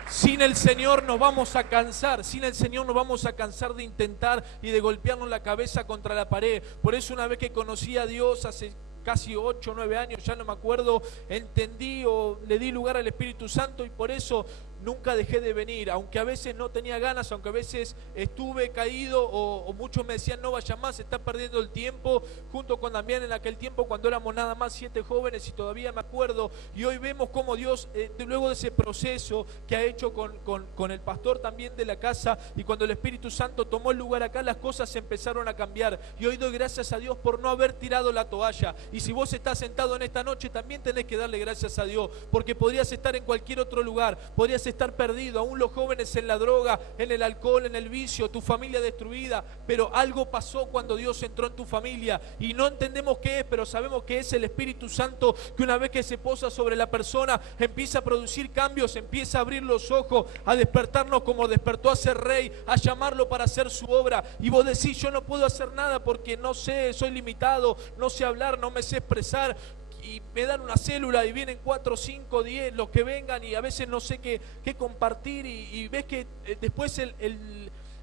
Sin el Señor nos vamos a cansar, sin el Señor nos vamos a cansar de intentar y de golpearnos la cabeza contra la pared. Por eso una vez que conocí a Dios hace casi 8 o 9 años, ya no me acuerdo, entendí o le di lugar al Espíritu Santo y por eso nunca dejé de venir, aunque a veces no tenía ganas, aunque a veces estuve caído o muchos me decían no vaya más, se está perdiendo el tiempo, junto con Damián en aquel tiempo cuando éramos nada más 7 jóvenes y todavía me acuerdo, y hoy vemos cómo Dios, luego de ese proceso que ha hecho con el pastor también de la casa y cuando el Espíritu Santo tomó el lugar acá, las cosas empezaron a cambiar y hoy doy gracias a Dios por no haber tirado la toalla. Y si vos estás sentado en esta noche también tenés que darle gracias a Dios, porque podrías estar en cualquier otro lugar, podrías estar perdido, aún los jóvenes en la droga, en el alcohol, en el vicio, tu familia destruida, pero algo pasó cuando Dios entró en tu familia y no entendemos qué es, pero sabemos que es el Espíritu Santo que una vez que se posa sobre la persona empieza a producir cambios, empieza a abrir los ojos, a despertarnos como despertó a ser rey, a llamarlo para hacer su obra. Y vos decís yo no puedo hacer nada porque no sé, soy limitado, no sé hablar, no me sé expresar, y me dan una célula y vienen 4, 5, 10, los que vengan y a veces no sé qué compartir y ves que después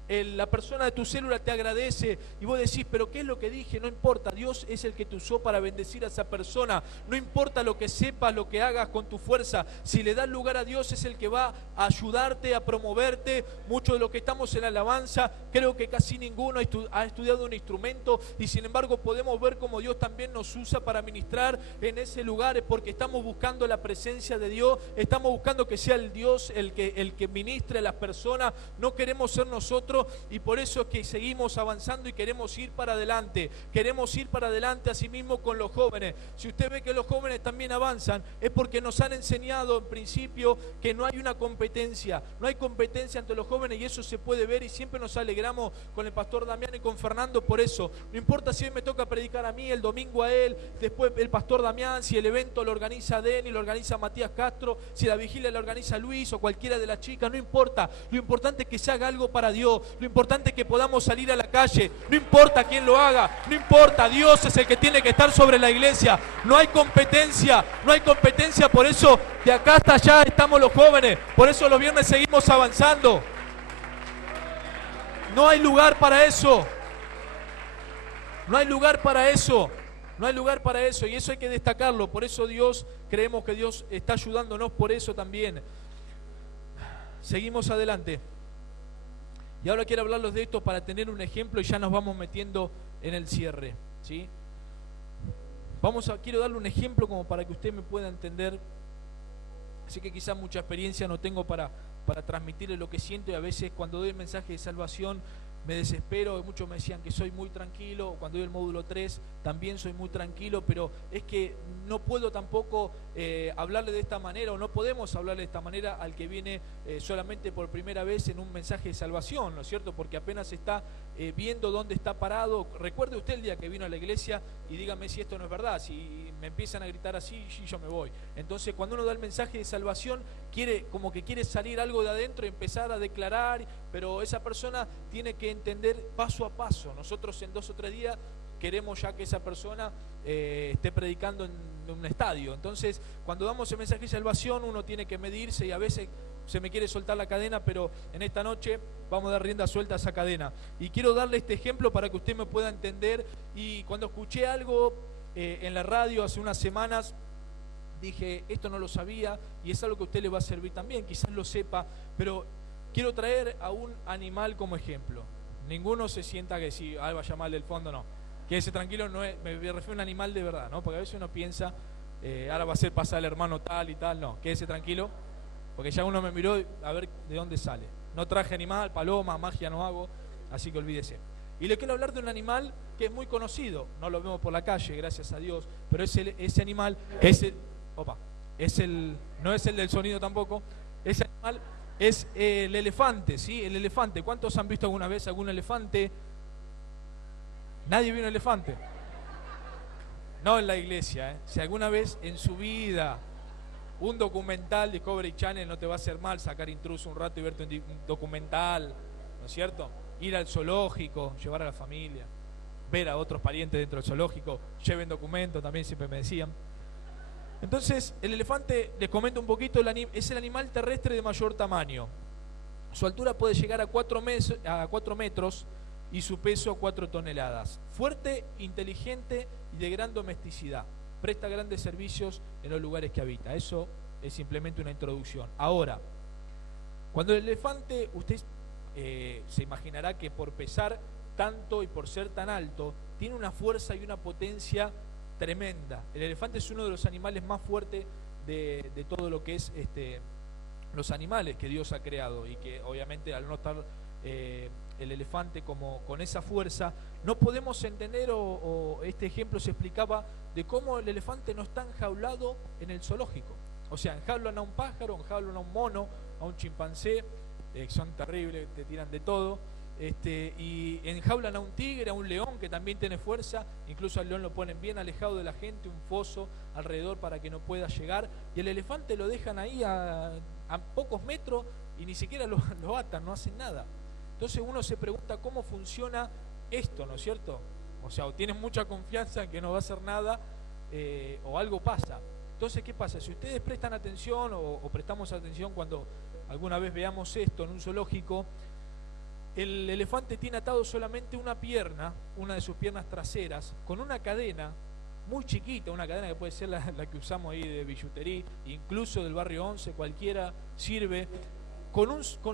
la persona de tu célula te agradece y vos decís, pero ¿qué es lo que dije? No importa, Dios es el que te usó para bendecir a esa persona. No importa lo que sepas, lo que hagas con tu fuerza, si le das lugar a Dios es el que va a ayudarte, a promoverte. Muchos de los que estamos en la alabanza, creo que casi ninguno ha estudiado un instrumento y sin embargo podemos ver cómo Dios también nos usa para ministrar en ese lugar, porque estamos buscando la presencia de Dios, estamos buscando que sea el Dios el que ministre a las personas, no queremos ser nosotros. Y por eso es que seguimos avanzando y queremos ir para adelante así mismo con los jóvenes. Si usted ve que los jóvenes también avanzan, es porque nos han enseñado en principio que no hay una competencia, no hay competencia entre los jóvenes y eso se puede ver y siempre nos alegramos con el pastor Damián y con Fernando por eso. No importa si hoy me toca predicar a mí, el domingo a él, después el pastor Damián, si el evento lo organiza Denny, lo organiza Matías Castro, si la vigilia lo organiza Luis o cualquiera de las chicas, no importa, lo importante es que se haga algo para Dios. Lo importante es que podamos salir a la calle, no importa quién lo haga, no importa, Dios es el que tiene que estar sobre la iglesia, no hay competencia, por eso de acá hasta allá estamos los jóvenes, por eso los viernes seguimos avanzando, no hay lugar para eso, no hay lugar para eso y eso hay que destacarlo, por eso creemos que Dios está ayudándonos por eso también. Seguimos adelante. Y ahora quiero hablarles de esto para tener un ejemplo y ya nos vamos metiendo en el cierre, ¿sí? Quiero darle un ejemplo como para que usted me pueda entender. Así que quizás mucha experiencia no tengo para transmitirle lo que siento y a veces cuando doy el mensaje de salvación me desespero. Muchos me decían que soy muy tranquilo, cuando doy el módulo 3 también soy muy tranquilo, pero es que no puedo tampoco hablarle de esta manera, o no podemos hablarle de esta manera al que viene solamente por primera vez en un mensaje de salvación, ¿no es cierto? Porque apenas está viendo dónde está parado. Recuerde usted el día que vino a la iglesia y dígame si esto no es verdad, si me empiezan a gritar así, yo me voy. Entonces cuando uno da el mensaje de salvación, como que quiere salir algo de adentro y empezar a declarar, pero esa persona tiene que entender paso a paso. Nosotros en 2 o 3 días queremos ya que esa persona esté predicando en un estadio. Entonces, cuando damos el mensaje de salvación, uno tiene que medirse y a veces se me quiere soltar la cadena, pero en esta noche vamos a dar rienda suelta a esa cadena. Y quiero darle este ejemplo para que usted me pueda entender. Y cuando escuché algo en la radio hace unas semanas, dije, esto no lo sabía y es algo que a usted le va a servir también, quizás lo sepa, pero quiero traer a un animal como ejemplo. Ninguno se sienta que si va a llamar del fondo, no. Quédese tranquilo, no es, me refiero a un animal de verdad, ¿no? Porque a veces uno piensa, ahora va a ser pasar el hermano tal y tal, no, quédese tranquilo, porque ya uno me miró a ver de dónde sale. No traje animal, paloma, magia no hago, así que olvídese. Y le quiero hablar de un animal que es muy conocido, no lo vemos por la calle, gracias a Dios, pero ese animal no es el del sonido tampoco, ese animal es el elefante, ¿sí? El elefante. ¿Cuántos han visto alguna vez algún elefante? ¿Nadie vio un elefante? No en la iglesia, ¿eh? Si alguna vez en su vida un documental de Discovery Channel, no te va a hacer mal sacar intruso un rato y verte un documental, ¿no es cierto? Ir al zoológico, llevar a la familia, ver a otros parientes dentro del zoológico, lleven documentos, también siempre me decían. Entonces, el elefante, les comento un poquito, es el animal terrestre de mayor tamaño. Su altura puede llegar a 4 metros y su peso 4 toneladas. Fuerte, inteligente y de gran domesticidad. Presta grandes servicios en los lugares que habita. Eso es simplemente una introducción. Ahora, cuando el elefante, usted se imaginará que por pesar tanto y por ser tan alto, tiene una fuerza y una potencia tremenda. El elefante es uno de los animales más fuertes de todo lo que es los animales que Dios ha creado, y que obviamente al no estar el elefante con esa fuerza, no podemos entender, o este ejemplo se explicaba de cómo el elefante no está enjaulado en el zoológico. O sea, enjaulan a un pájaro, enjaulan a un mono, a un chimpancé, son terribles, te tiran de todo. Y enjaulan a un tigre, a un león que también tiene fuerza, incluso al león lo ponen bien alejado de la gente, un foso alrededor para que no pueda llegar, y el elefante lo dejan ahí a pocos metros y ni siquiera lo atan, no hacen nada. Entonces uno se pregunta cómo funciona esto, ¿no es cierto? O sea, o tienen mucha confianza en que no va a hacer nada, o algo pasa. Entonces, ¿qué pasa? Si ustedes prestan atención o prestamos atención cuando alguna vez veamos esto en un zoológico, el elefante tiene atado solamente una pierna, una de sus piernas traseras, con una cadena muy chiquita, una cadena que puede ser la que usamos ahí de billutería, incluso del barrio 11, cualquiera sirve,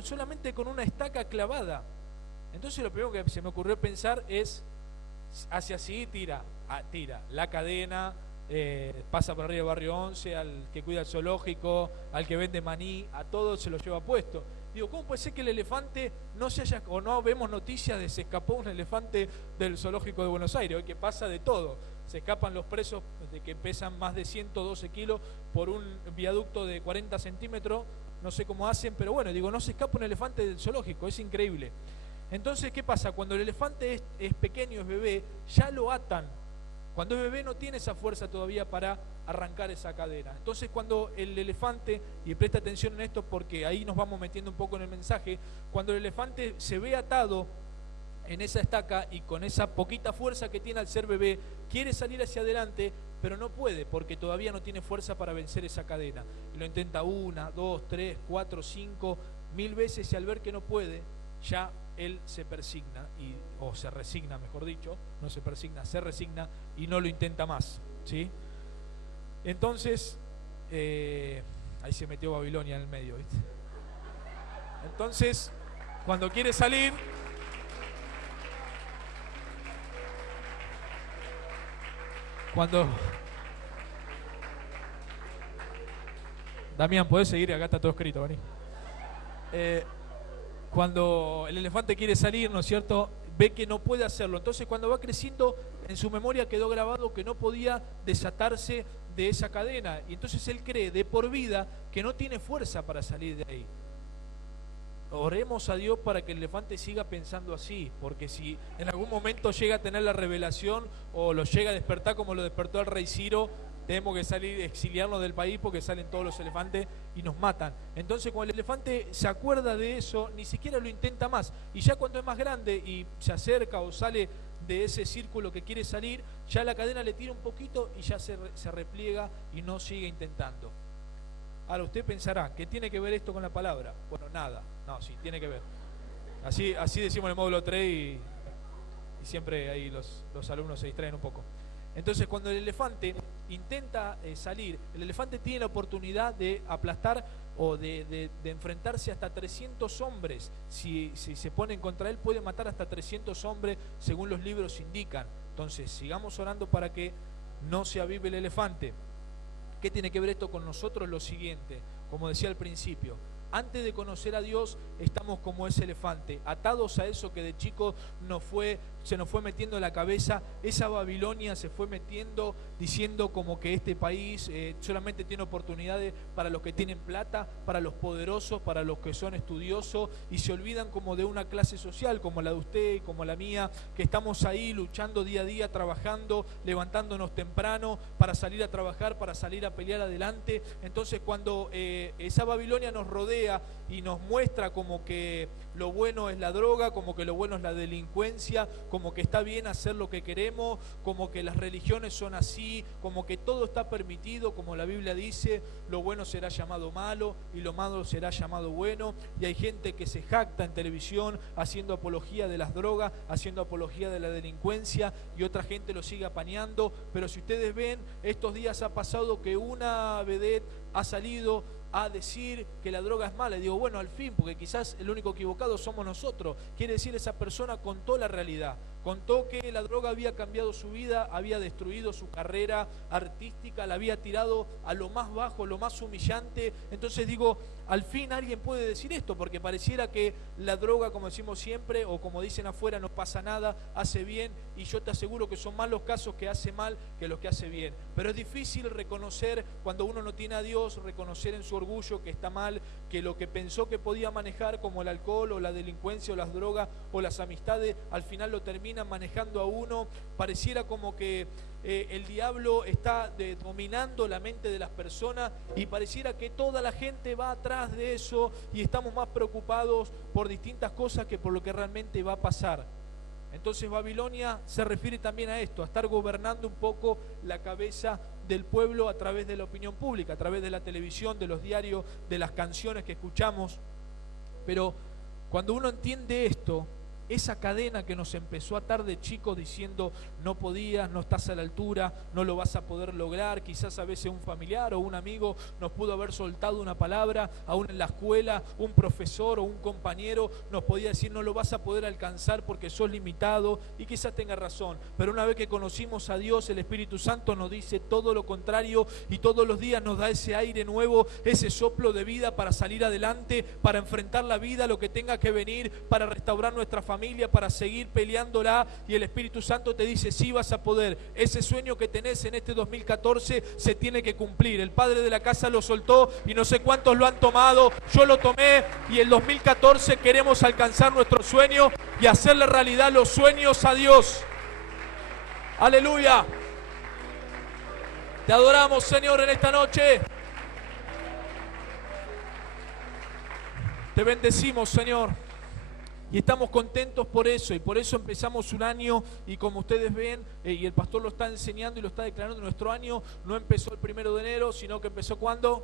solamente con una estaca clavada. Entonces lo primero que se me ocurrió pensar es, hace así, tira la cadena, pasa por arriba del barrio 11, al que cuida el zoológico, al que vende maní, a todos se lo lleva puesto. Digo, ¿cómo puede ser que el elefante no se haya, o no vemos noticias de se escapó un elefante del zoológico de Buenos Aires? Hoy que pasa de todo. Se escapan los presos de que pesan más de 112 kilos por un viaducto de 40 centímetros, no sé cómo hacen, pero bueno, digo, no se escapa un elefante del zoológico, es increíble. Entonces, ¿qué pasa? Cuando el elefante es pequeño, es bebé, ya lo atan. Cuando es bebé no tiene esa fuerza todavía para arrancar esa cadena. Entonces cuando el elefante, y presta atención en esto porque ahí nos vamos metiendo un poco en el mensaje, cuando el elefante se ve atado en esa estaca y con esa poquita fuerza que tiene al ser bebé, quiere salir hacia adelante, pero no puede porque todavía no tiene fuerza para vencer esa cadena. Y lo intenta 1, 2, 3, 4, 5, 1000 veces, y al ver que no puede, ya él se persigna, o se resigna, mejor dicho, no se persigna, se resigna y no lo intenta más, ¿sí? Entonces, ahí se metió Babilonia en el medio, ¿viste? Entonces, cuando quiere salir, Damián, ¿podés seguir? Acá está todo escrito, vení. Cuando el elefante quiere salir, ¿no es cierto?, ve que no puede hacerlo. Entonces cuando va creciendo, en su memoria quedó grabado que no podía desatarse de esa cadena. Y entonces él cree de por vida que no tiene fuerza para salir de ahí. Oremos a Dios para que el elefante siga pensando así, porque si en algún momento llega a tener la revelación o lo llega a despertar como lo despertó al rey Ciro, tenemos que salir, exiliarnos del país porque salen todos los elefantes y nos matan. Entonces cuando el elefante se acuerda de eso, ni siquiera lo intenta más. Y ya cuando es más grande y se acerca o sale de ese círculo que quiere salir, ya la cadena le tira un poquito y ya se repliega y no sigue intentando. Ahora usted pensará, ¿qué tiene que ver esto con la palabra? Bueno, nada. No, sí, tiene que ver. Así decimos en el módulo 3 y siempre ahí los alumnos se distraen un poco. Entonces, cuando el elefante intenta salir, el elefante tiene la oportunidad de aplastar o de enfrentarse hasta 300 hombres. Si se ponen contra él, puede matar hasta 300 hombres, según los libros indican. Entonces, sigamos orando para que no se avive el elefante. ¿Qué tiene que ver esto con nosotros? Lo siguiente, como decía al principio, antes de conocer a Dios estamos como ese elefante, atados a eso que de chico se nos fue metiendo en la cabeza. Esa Babilonia se fue metiendo diciendo como que este país solamente tiene oportunidades para los que tienen plata, para los poderosos, para los que son estudiosos, y se olvidan como de una clase social como la de usted y como la mía, que estamos ahí luchando día a día, trabajando, levantándonos temprano para salir a trabajar, para salir a pelear adelante. Entonces, cuando esa Babilonia nos rodea y nos muestra como que lo bueno es la droga, como que lo bueno es la delincuencia, como que está bien hacer lo que queremos, como que las religiones son así, como que todo está permitido, como la Biblia dice, lo bueno será llamado malo y lo malo será llamado bueno, y hay gente que se jacta en televisión haciendo apología de las drogas, haciendo apología de la delincuencia, y otra gente lo sigue apañando. Pero si ustedes ven, estos días ha pasado que una vedette ha salido a decir que la droga es mala. Y digo, bueno, al fin, porque quizás el único equivocado somos nosotros. Quiere decir, esa persona contó la realidad, contó que la droga había cambiado su vida, había destruido su carrera artística, la había tirado a lo más bajo, lo más humillante. Entonces digo, al fin alguien puede decir esto, porque pareciera que la droga, como decimos siempre, o como dicen afuera, no pasa nada, hace bien, y yo te aseguro que son más los casos que hace mal que los que hace bien. Pero es difícil reconocer, cuando uno no tiene a Dios, reconocer en su orgullo que está mal, que lo que pensó que podía manejar, como el alcohol o la delincuencia o las drogas o las amistades, al final lo terminan manejando a uno. Pareciera como que el diablo está dominando la mente de las personas, y pareciera que toda la gente va atrás de eso, y estamos más preocupados por distintas cosas que por lo que realmente va a pasar. Entonces Babilonia se refiere también a esto, a estar gobernando un poco la cabeza del pueblo a través de la opinión pública, a través de la televisión, de los diarios, de las canciones que escuchamos. Pero cuando uno entiende esto, esa cadena que nos empezó a atar de chicos diciendo no podías, no estás a la altura, no lo vas a poder lograr, quizás a veces un familiar o un amigo nos pudo haber soltado una palabra, aún en la escuela, un profesor o un compañero nos podía decir no lo vas a poder alcanzar porque sos limitado, y quizás tenga razón, pero una vez que conocimos a Dios, el Espíritu Santo nos dice todo lo contrario, y todos los días nos da ese aire nuevo, ese soplo de vida para salir adelante, para enfrentar la vida, lo que tenga que venir, para restaurar nuestra familia, para seguir peleándola. Y el Espíritu Santo te dice, sí vas a poder. Ese sueño que tenés en este 2014 se tiene que cumplir. El padre de la casa lo soltó y no sé cuántos lo han tomado. Yo lo tomé, y el 2014 queremos alcanzar nuestro sueño y hacerle realidad los sueños a Dios. Aleluya. Te adoramos, Señor, en esta noche. Te bendecimos, Señor. Y estamos contentos por eso, y por eso empezamos un año, y como ustedes ven, y el pastor lo está enseñando y lo está declarando, nuestro año no empezó el 1 de enero, sino que empezó ¿cuándo?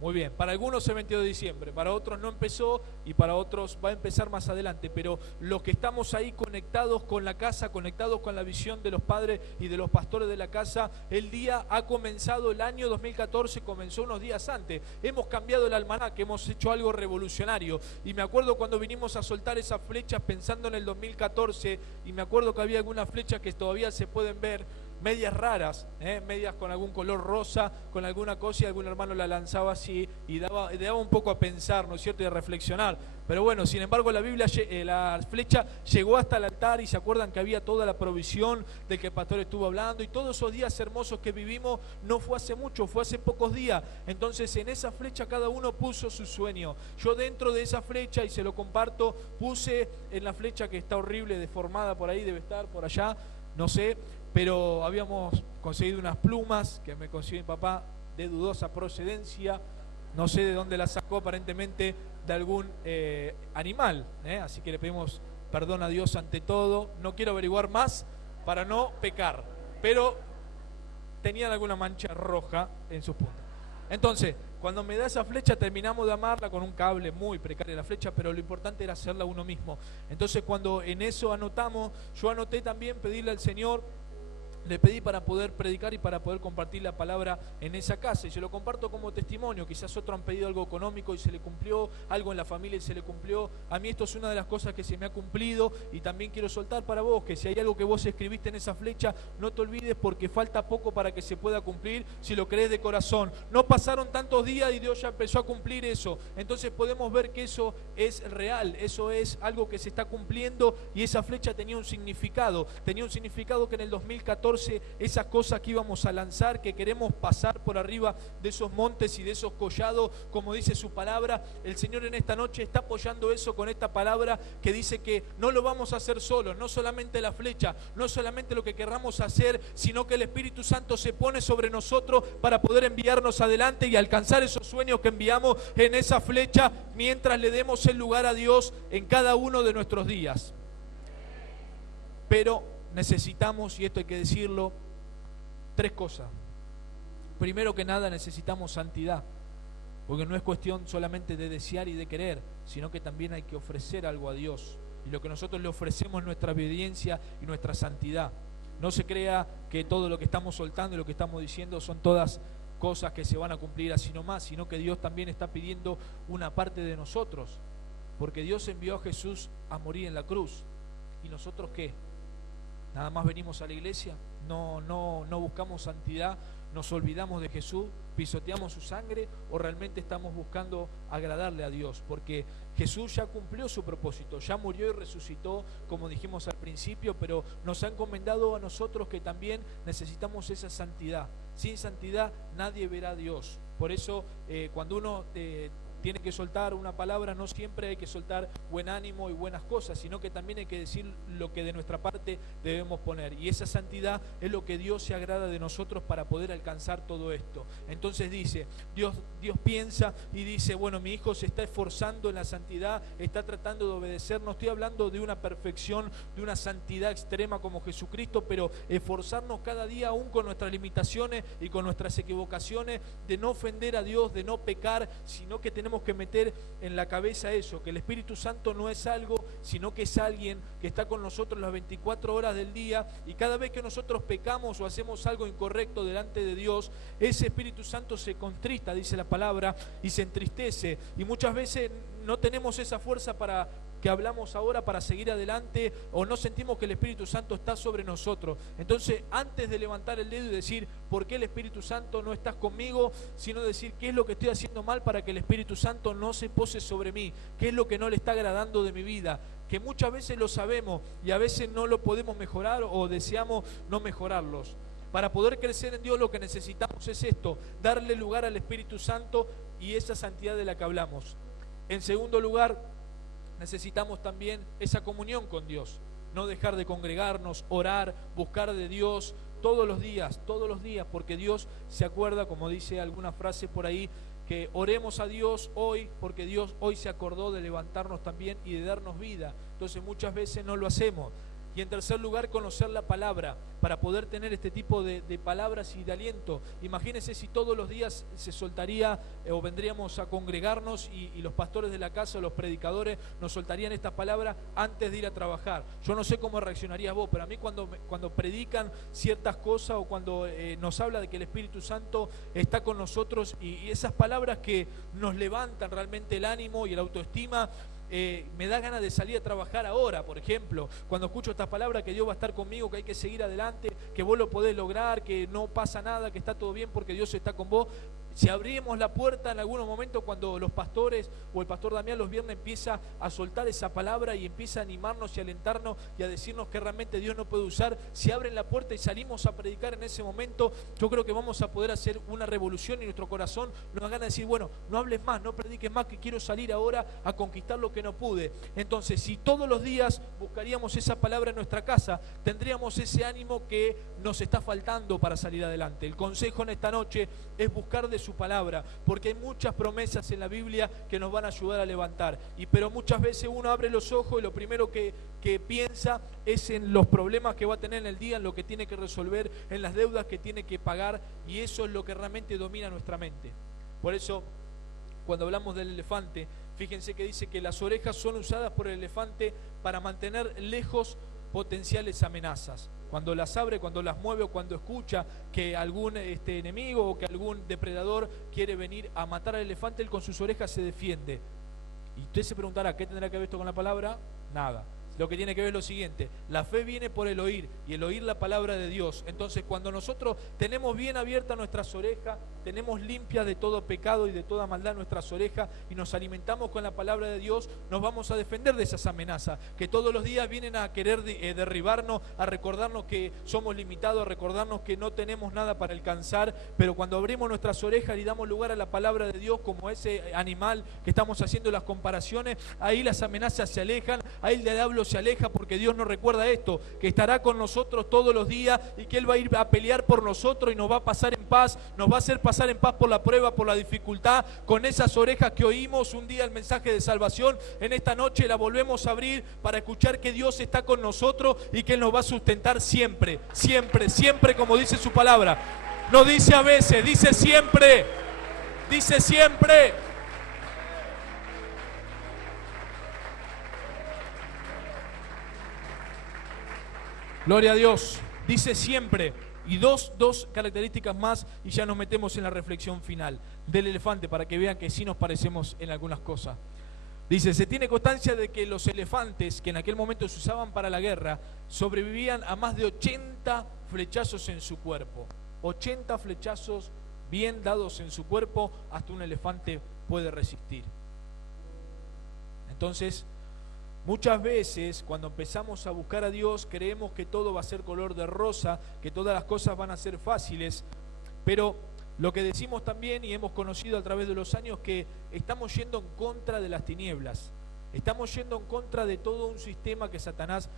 Muy bien, para algunos el 22 de diciembre, para otros no empezó, y para otros va a empezar más adelante, pero los que estamos ahí conectados con la casa, conectados con la visión de los padres y de los pastores de la casa, el día ha comenzado, el año 2014 comenzó unos días antes. Hemos cambiado el almanaque, hemos hecho algo revolucionario, y me acuerdo cuando vinimos a soltar esas flechas pensando en el 2014, y me acuerdo que había algunas flechas que todavía se pueden ver, medias raras, medias con algún color rosa, con alguna cosa, y algún hermano la lanzaba así, y daba un poco a pensar, ¿no es cierto?, y a reflexionar. Pero bueno, sin embargo, la flecha llegó hasta el altar, y se acuerdan que había toda la provisión del que el pastor estuvo hablando, y todos esos días hermosos que vivimos no fue hace mucho, fue hace pocos días. Entonces en esa flecha cada uno puso su sueño. Yo dentro de esa flecha, y se lo comparto, puse en la flecha que está horrible, deformada por ahí, debe estar por allá, no sé, pero habíamos conseguido unas plumas que me consiguió mi papá de dudosa procedencia, no sé de dónde las sacó, aparentemente de algún animal, así que le pedimos perdón a Dios ante todo, no quiero averiguar más para no pecar, pero tenían alguna mancha roja en sus puntas. Entonces, cuando me da esa flecha, terminamos de amarla con un cable muy precario la flecha, pero lo importante era hacerla uno mismo. Entonces, cuando en eso anotamos, yo anoté también pedirle al Señor, le pedí para poder predicar y para poder compartir la palabra en esa casa, y se lo comparto como testimonio. Quizás otros han pedido algo económico y se le cumplió, algo en la familia y se le cumplió. A mí esto es una de las cosas que se me ha cumplido, y también quiero soltar para vos que si hay algo que vos escribiste en esa flecha, no te olvides, porque falta poco para que se pueda cumplir si lo crees de corazón. No pasaron tantos días y Dios ya empezó a cumplir eso. Entonces podemos ver que eso es real, eso es algo que se está cumpliendo, y esa flecha tenía un significado que en el 2014 esas cosas que íbamos a lanzar, que queremos pasar por arriba de esos montes y de esos collados, como dice su palabra, el Señor en esta noche está apoyando eso con esta palabra que dice que no lo vamos a hacer solos, no solamente la flecha, no solamente lo que querramos hacer, sino que el Espíritu Santo se pone sobre nosotros para poder enviarnos adelante y alcanzar esos sueños que enviamos en esa flecha, mientras le demos el lugar a Dios en cada uno de nuestros días. Pero necesitamos, y esto hay que decirlo, 3 cosas. Primero que nada, necesitamos santidad, porque no es cuestión solamente de desear y de querer, sino que también hay que ofrecer algo a Dios, y lo que nosotros le ofrecemos es nuestra obediencia y nuestra santidad. No se crea que todo lo que estamos soltando y lo que estamos diciendo son todas cosas que se van a cumplir así nomás, sino que Dios también está pidiendo una parte de nosotros, porque Dios envió a Jesús a morir en la cruz. ¿Y nosotros qué? Nada más venimos a la iglesia, no buscamos santidad, nos olvidamos de Jesús, pisoteamos su sangre, o realmente estamos buscando agradarle a Dios, porque Jesús ya cumplió su propósito, ya murió y resucitó, como dijimos al principio, pero nos ha encomendado a nosotros que también necesitamos esa santidad. Sin santidad nadie verá a Dios. Por eso cuando uno tiene que soltar una palabra, no siempre hay que soltar buen ánimo y buenas cosas, sino que también hay que decir lo que de nuestra parte debemos poner. Y esa santidad es lo que Dios se agrada de nosotros para poder alcanzar todo esto. Entonces dice, Dios piensa y dice, bueno, mi hijo se está esforzando en la santidad, está tratando de obedecer. No estoy hablando de una perfección, de una santidad extrema como Jesucristo, pero esforzarnos cada día, aún con nuestras limitaciones y con nuestras equivocaciones, de no ofender a Dios, de no pecar, sino que tenemos que meter en la cabeza eso, que el Espíritu Santo no es algo, sino que es alguien que está con nosotros las 24 horas del día, y cada vez que nosotros pecamos o hacemos algo incorrecto delante de Dios, ese Espíritu Santo se contrista, dice la palabra, y se entristece, y muchas veces no tenemos esa fuerza para que hablamos ahora para seguir adelante, o no sentimos que el Espíritu Santo está sobre nosotros. Entonces, antes de levantar el dedo y decir, ¿por qué el Espíritu Santo no estás conmigo?, sino decir, ¿qué es lo que estoy haciendo mal para que el Espíritu Santo no se pose sobre mí? ¿Qué es lo que no le está agradando de mi vida? Que muchas veces lo sabemos y a veces no lo podemos mejorar o deseamos no mejorarlos. Para poder crecer en Dios lo que necesitamos es esto, darle lugar al Espíritu Santo y esa santidad de la que hablamos. En segundo lugar, necesitamos también esa comunión con Dios, no dejar de congregarnos, orar, buscar de Dios todos los días, porque Dios se acuerda, como dice alguna frase por ahí, que oremos a Dios hoy, porque Dios hoy se acordó de levantarnos también y de darnos vida. Entonces muchas veces no lo hacemos. Y en tercer lugar, conocer la palabra, para poder tener este tipo de palabras y de aliento. Imagínense si todos los días se soltaría o vendríamos a congregarnos y los pastores de la casa, los predicadores, nos soltarían estas palabras antes de ir a trabajar. Yo no sé cómo reaccionarías vos, pero a mí cuando predican ciertas cosas o cuando nos habla de que el Espíritu Santo está con nosotros y esas palabras que nos levantan realmente el ánimo y la autoestima, me da ganas de salir a trabajar ahora, por ejemplo, cuando escucho estas palabras que Dios va a estar conmigo, que hay que seguir adelante, que vos lo podés lograr, que no pasa nada, que está todo bien porque Dios está con vos. Si abrimos la puerta en algunos momentos cuando los pastores o el pastor Damián los viernes empieza a soltar esa palabra y empieza a animarnos y a alentarnos y a decirnos que realmente Dios nos puede usar, si abren la puerta y salimos a predicar en ese momento, yo creo que vamos a poder hacer una revolución y nuestro corazón nos da ganas de decir, bueno, no hables más, no prediques más, que quiero salir ahora a conquistar lo que no pude. Entonces, si todos los días buscaríamos esa palabra en nuestra casa, tendríamos ese ánimo que nos está faltando para salir adelante. El consejo en esta noche es buscar de su palabra, porque hay muchas promesas en la Biblia que nos van a ayudar a levantar. Pero muchas veces uno abre los ojos y lo primero que piensa es en los problemas que va a tener en el día, en lo que tiene que resolver, en las deudas que tiene que pagar, y eso es lo que realmente domina nuestra mente. Por eso, cuando hablamos del elefante, fíjense que dice que las orejas son usadas por el elefante para mantener lejos potenciales amenazas. Cuando las abre, cuando las mueve o cuando escucha que algún enemigo o que algún depredador quiere venir a matar al elefante, él con sus orejas se defiende. Y usted se preguntará, ¿qué tendrá que ver esto con la palabra? Nada. Lo que tiene que ver es lo siguiente: la fe viene por el oír, y el oír la palabra de Dios. Entonces, cuando nosotros tenemos bien abiertas nuestras orejas, tenemos limpias de todo pecado y de toda maldad nuestras orejas, y nos alimentamos con la palabra de Dios, nos vamos a defender de esas amenazas que todos los días vienen a querer derribarnos, a recordarnos que somos limitados, a recordarnos que no tenemos nada para alcanzar. Pero cuando abrimos nuestras orejas y damos lugar a la palabra de Dios, como ese animal que estamos haciendo las comparaciones, ahí las amenazas se alejan, ahí el diablo se aleja, porque Dios nos recuerda esto, que estará con nosotros todos los días y que Él va a ir a pelear por nosotros y nos va a pasar en paz, nos va a hacer pasar en paz por la prueba, por la dificultad. Con esas orejas que oímos un día el mensaje de salvación, en esta noche la volvemos a abrir para escuchar que Dios está con nosotros y que Él nos va a sustentar siempre, siempre, siempre, como dice su palabra. No dice a veces, dice siempre, dice siempre. Gloria a Dios, dice siempre. Y dos características más y ya nos metemos en la reflexión final del elefante, para que vean que sí nos parecemos en algunas cosas. Dice, se tiene constancia de que los elefantes, que en aquel momento se usaban para la guerra, sobrevivían a más de 80 flechazos en su cuerpo. 80 flechazos bien dados en su cuerpo, hasta un elefante puede resistir. Entonces, muchas veces cuando empezamos a buscar a Dios creemos que todo va a ser color de rosa, que todas las cosas van a ser fáciles, pero lo que decimos también y hemos conocido a través de los años, que estamos yendo en contra de las tinieblas, estamos yendo en contra de todo un sistema que Satanás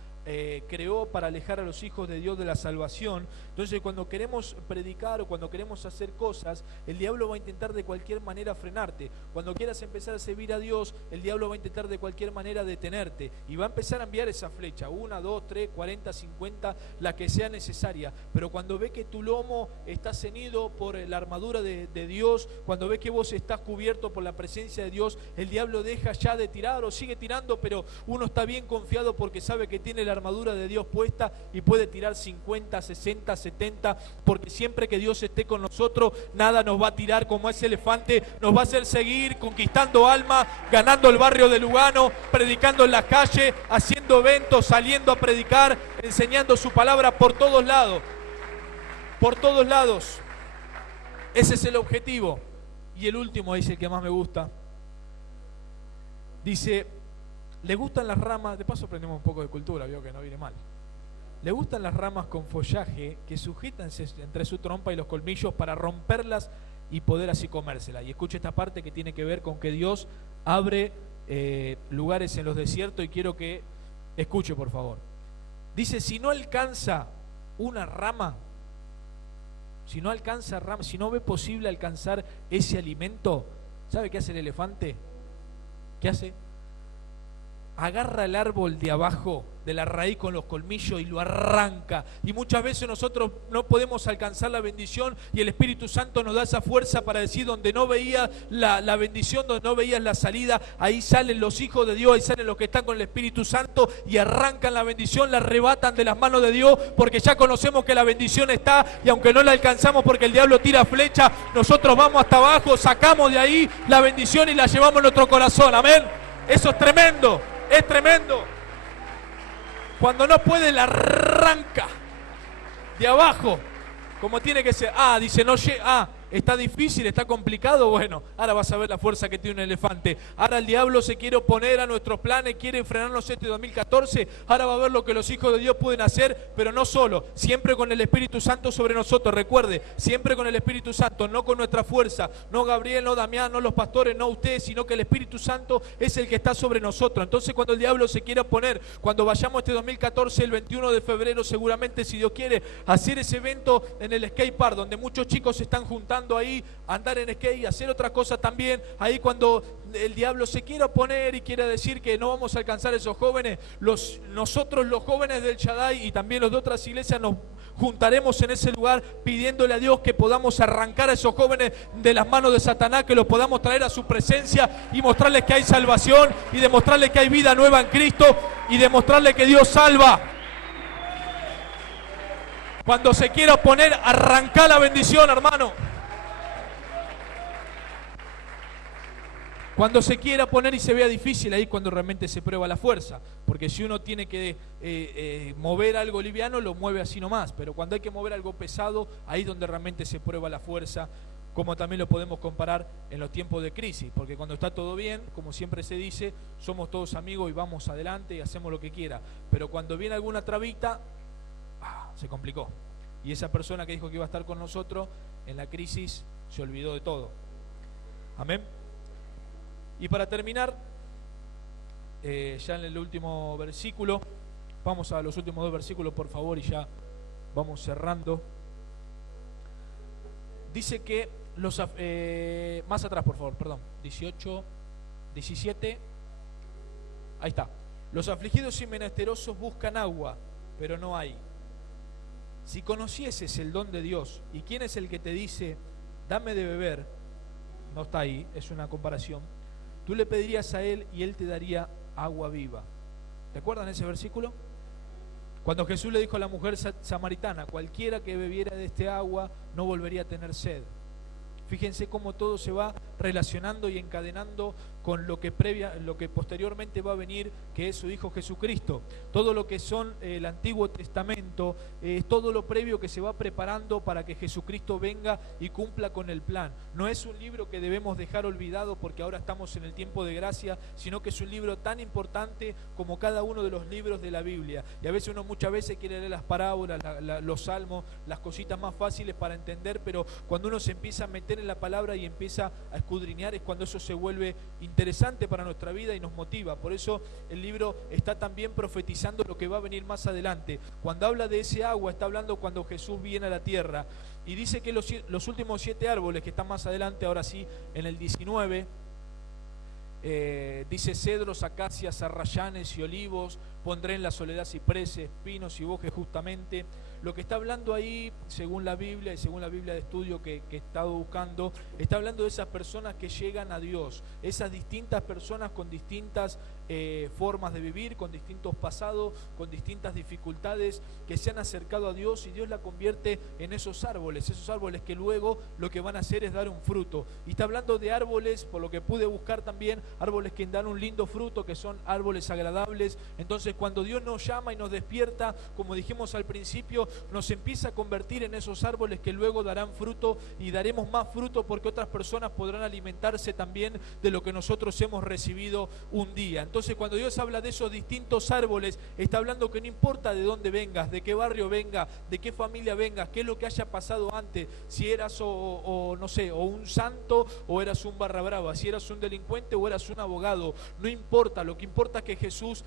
creó para alejar a los hijos de Dios de la salvación. Entonces, cuando queremos predicar o cuando queremos hacer cosas, el diablo va a intentar de cualquier manera frenarte. Cuando quieras empezar a servir a Dios, el diablo va a intentar de cualquier manera detenerte y va a empezar a enviar esa flecha, 1, 2, 3, 40, 50, la que sea necesaria. Pero cuando ve que tu lomo está ceñido por la armadura de Dios, cuando ve que vos estás cubierto por la presencia de Dios, el diablo deja ya de tirar o sigue tirando, pero uno está bien confiado porque sabe que tiene la armadura de Dios puesta y puede tirar 50, 60, 70, porque siempre que Dios esté con nosotros, nada nos va a tirar como ese elefante. Nos va a hacer seguir conquistando almas, ganando el barrio de Lugano, predicando en la calle, haciendo eventos, saliendo a predicar, enseñando su palabra por todos lados. Por todos lados. Ese es el objetivo. Y el último es el que más me gusta. Dice, le gustan las ramas, de paso aprendemos un poco de cultura, vio que no viene mal. Le gustan las ramas con follaje que sujetan entre su trompa y los colmillos para romperlas y poder así comérselas. Y escuche esta parte que tiene que ver con que Dios abre lugares en los desiertos, y quiero que escuche, por favor. Dice, si no alcanza una rama, si no ve posible alcanzar ese alimento, ¿sabe qué hace el elefante? ¿Qué hace? Agarra el árbol de abajo, de la raíz con los colmillos, y lo arranca. Y muchas veces nosotros no podemos alcanzar la bendición, y el Espíritu Santo nos da esa fuerza para decir, donde no veías la bendición, donde no veías la salida, ahí salen los hijos de Dios, ahí salen los que están con el Espíritu Santo y arrancan la bendición, la arrebatan de las manos de Dios, porque ya conocemos que la bendición está, y aunque no la alcanzamos porque el diablo tira flecha, nosotros vamos hasta abajo, sacamos de ahí la bendición y la llevamos en nuestro corazón. Amén. Eso es tremendo. Es tremendo. Cuando no puede, la arranca de abajo, como tiene que ser. Dice, no llega. Está difícil, está complicado. Bueno, ahora vas a ver la fuerza que tiene un elefante. Ahora el diablo se quiere oponer a nuestros planes, quiere frenarnos este 2014. Ahora va a ver lo que los hijos de Dios pueden hacer, pero no solo, siempre con el Espíritu Santo sobre nosotros. Recuerde, siempre con el Espíritu Santo, no con nuestra fuerza. No Gabriel, no Damián, no los pastores, no ustedes, sino que el Espíritu Santo es el que está sobre nosotros. Entonces, cuando el diablo se quiere oponer, cuando vayamos este 2014, el 21 de febrero, seguramente, si Dios quiere, hacer ese evento en el skate park, donde muchos chicos se están juntando jugando ahí, a andar en skate y hacer otra cosa también. Ahí cuando el diablo se quiera oponer y quiera decir que no vamos a alcanzar a esos jóvenes, nosotros los jóvenes del Shaddai y también los de otras iglesias nos juntaremos en ese lugar pidiéndole a Dios que podamos arrancar a esos jóvenes de las manos de Satanás, que los podamos traer a su presencia y mostrarles que hay salvación y demostrarles que hay vida nueva en Cristo y demostrarles que Dios salva. Cuando se quiera oponer, arranca la bendición, hermano. Cuando se quiera poner y se vea difícil, ahí cuando realmente se prueba la fuerza. Porque si uno tiene que mover algo liviano, lo mueve así nomás. Pero cuando hay que mover algo pesado, ahí es donde realmente se prueba la fuerza. Como también lo podemos comparar en los tiempos de crisis. Porque cuando está todo bien, como siempre se dice, somos todos amigos y vamos adelante y hacemos lo que quiera. Pero cuando viene alguna trabita, se complicó. Y esa persona que dijo que iba a estar con nosotros, en la crisis se olvidó de todo. Amén. Y para terminar, ya en el último versículo, vamos a los últimos 2 versículos, por favor, y ya vamos cerrando. Dice que más atrás, por favor, perdón, 18, 17, ahí está. Los afligidos y menesterosos buscan agua, pero no hay. Si conocieses el don de Dios, ¿y quién es el que te dice, dame de beber? No está ahí, es una comparación. Tú le pedirías a Él y Él te daría agua viva. ¿Te acuerdan ese versículo? Cuando Jesús le dijo a la mujer samaritana, cualquiera que bebiera de este agua no volvería a tener sed. Fíjense cómo todo se va relacionando y encadenando con lo que posteriormente va a venir, que es su Hijo Jesucristo. Todo lo que son el Antiguo Testamento, todo lo previo que se va preparando para que Jesucristo venga y cumpla con el plan. No es un libro que debemos dejar olvidado porque ahora estamos en el tiempo de gracia, sino que es un libro tan importante como cada uno de los libros de la Biblia. Y a veces uno muchas veces quiere leer las parábolas, los salmos, las cositas más fáciles para entender, pero cuando uno se empieza a meter en la palabra y empieza a escudriñar es cuando eso se vuelve interesante para nuestra vida y nos motiva. Por eso el libro está también profetizando lo que va a venir más adelante. Cuando habla de ese agua, está hablando cuando Jesús viene a la tierra. Y dice que los últimos 7 árboles que están más adelante, ahora sí, en el 19, dice cedros, acacias, arrayanes y olivos, pondré en la soledad cipreses, pinos y bosques justamente. Lo que está hablando ahí, según la Biblia y según la Biblia de estudio que he estado buscando, está hablando de esas personas que llegan a Dios, esas distintas personas con distintas formas de vivir, con distintos pasados, con distintas dificultades, que se han acercado a Dios y Dios la convierte en esos árboles que luego lo que van a hacer es dar un fruto. Y está hablando de árboles, por lo que pude buscar también, árboles que dan un lindo fruto, que son árboles agradables. Entonces cuando Dios nos llama y nos despierta, como dijimos al principio, nos empieza a convertir en esos árboles que luego darán fruto y daremos más fruto porque otras personas podrán alimentarse también de lo que nosotros hemos recibido un día. Entonces cuando Dios habla de esos distintos árboles, está hablando que no importa de dónde vengas, de qué barrio vengas, de qué familia vengas, qué es lo que haya pasado antes, si eras no sé, o un santo o eras un barra brava, si eras un delincuente o eras un abogado, no importa, lo que importa es que Jesús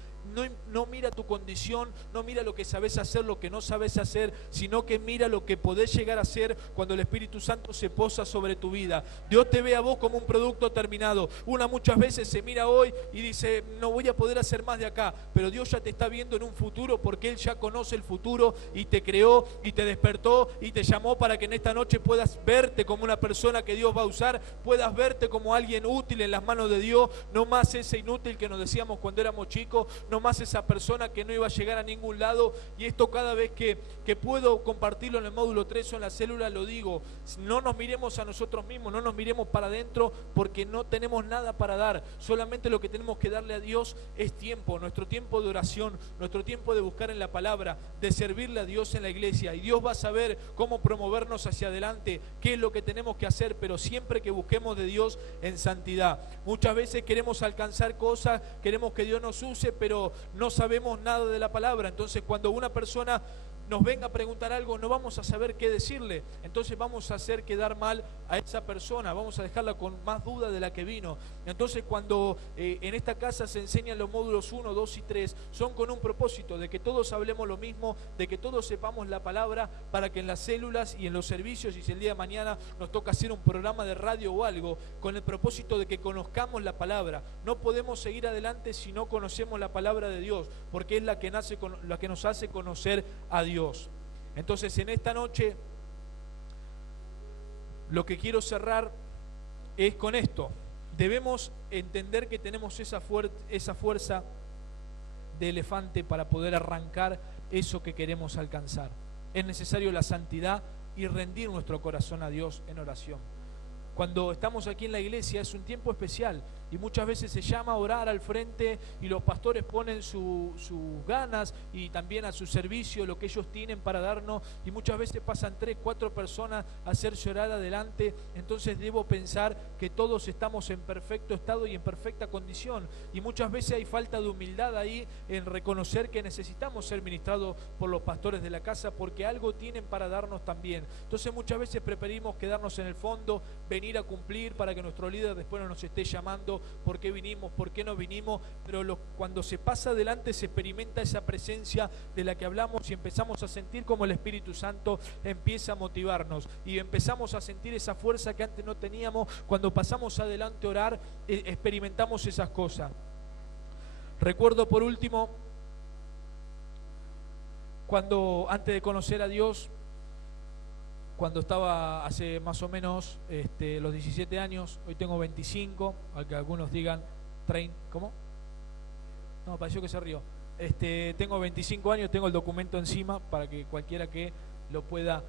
no mira tu condición, no mira lo que sabes hacer, lo que no sabes hacer, sino que mira lo que podés llegar a hacer cuando el Espíritu Santo se posa sobre tu vida. Dios te ve a vos como un producto terminado. Una muchas veces se mira hoy y dice, no voy a poder hacer más de acá, pero Dios ya te está viendo en un futuro porque Él ya conoce el futuro y te creó y te despertó y te llamó para que en esta noche puedas verte como una persona que Dios va a usar, puedas verte como alguien útil en las manos de Dios, no más ese inútil que nos decíamos cuando éramos chicos, no más esa persona que no iba a llegar a ningún lado. Y esto cada vez que puedo compartirlo en el módulo 3 o en la célula lo digo, no nos miremos a nosotros mismos, no nos miremos para adentro porque no tenemos nada para dar, solamente lo que tenemos que darle a Dios es tiempo, nuestro tiempo de oración, nuestro tiempo de buscar en la palabra, de servirle a Dios en la iglesia, y Dios va a saber cómo promovernos hacia adelante, qué es lo que tenemos que hacer, pero siempre que busquemos de Dios en santidad. Muchas veces queremos alcanzar cosas, queremos que Dios nos use, pero no sabemos nada de la palabra. Entonces cuando una persona nos venga a preguntar algo, no vamos a saber qué decirle. Entonces vamos a hacer quedar mal a esa persona, vamos a dejarla con más duda de la que vino. Entonces cuando en esta casa se enseñan los módulos 1, 2 y 3, son con un propósito de que todos hablemos lo mismo, de que todos sepamos la palabra, para que en las células y en los servicios, y si el día de mañana nos toca hacer un programa de radio o algo, con el propósito de que conozcamos la palabra. No podemos seguir adelante si no conocemos la palabra de Dios, porque es la que nos hace conocer a Dios. Entonces en esta noche lo que quiero cerrar es con esto. Debemos entender que tenemos esa fuerza de elefante para poder arrancar eso que queremos alcanzar. Es necesario la santidad y rendir nuestro corazón a Dios en oración. Cuando estamos aquí en la iglesia es un tiempo especial y muchas veces se llama a orar al frente y los pastores ponen sus ganas y también a su servicio lo que ellos tienen para darnos, y muchas veces pasan 3, 4 personas a hacerse orar adelante. Entonces debo pensar que todos estamos en perfecto estado y en perfecta condición, y muchas veces hay falta de humildad ahí en reconocer que necesitamos ser ministrados por los pastores de la casa, porque algo tienen para darnos también. Entonces muchas veces preferimos quedarnos en el fondo, venir a cumplir para que nuestro líder después no nos esté llamando por qué vinimos, por qué no vinimos, pero cuando se pasa adelante se experimenta esa presencia de la que hablamos y empezamos a sentir como el Espíritu Santo empieza a motivarnos y empezamos a sentir esa fuerza que antes no teníamos. Cuando pasamos adelante a orar, experimentamos esas cosas. Recuerdo por último, cuando antes de conocer a Dios, cuando estaba hace más o menos los 17 años, hoy tengo 25, aunque algunos digan 30, ¿cómo? No, pareció que se rió. Tengo 25 años, tengo el documento encima para que cualquiera que lo pueda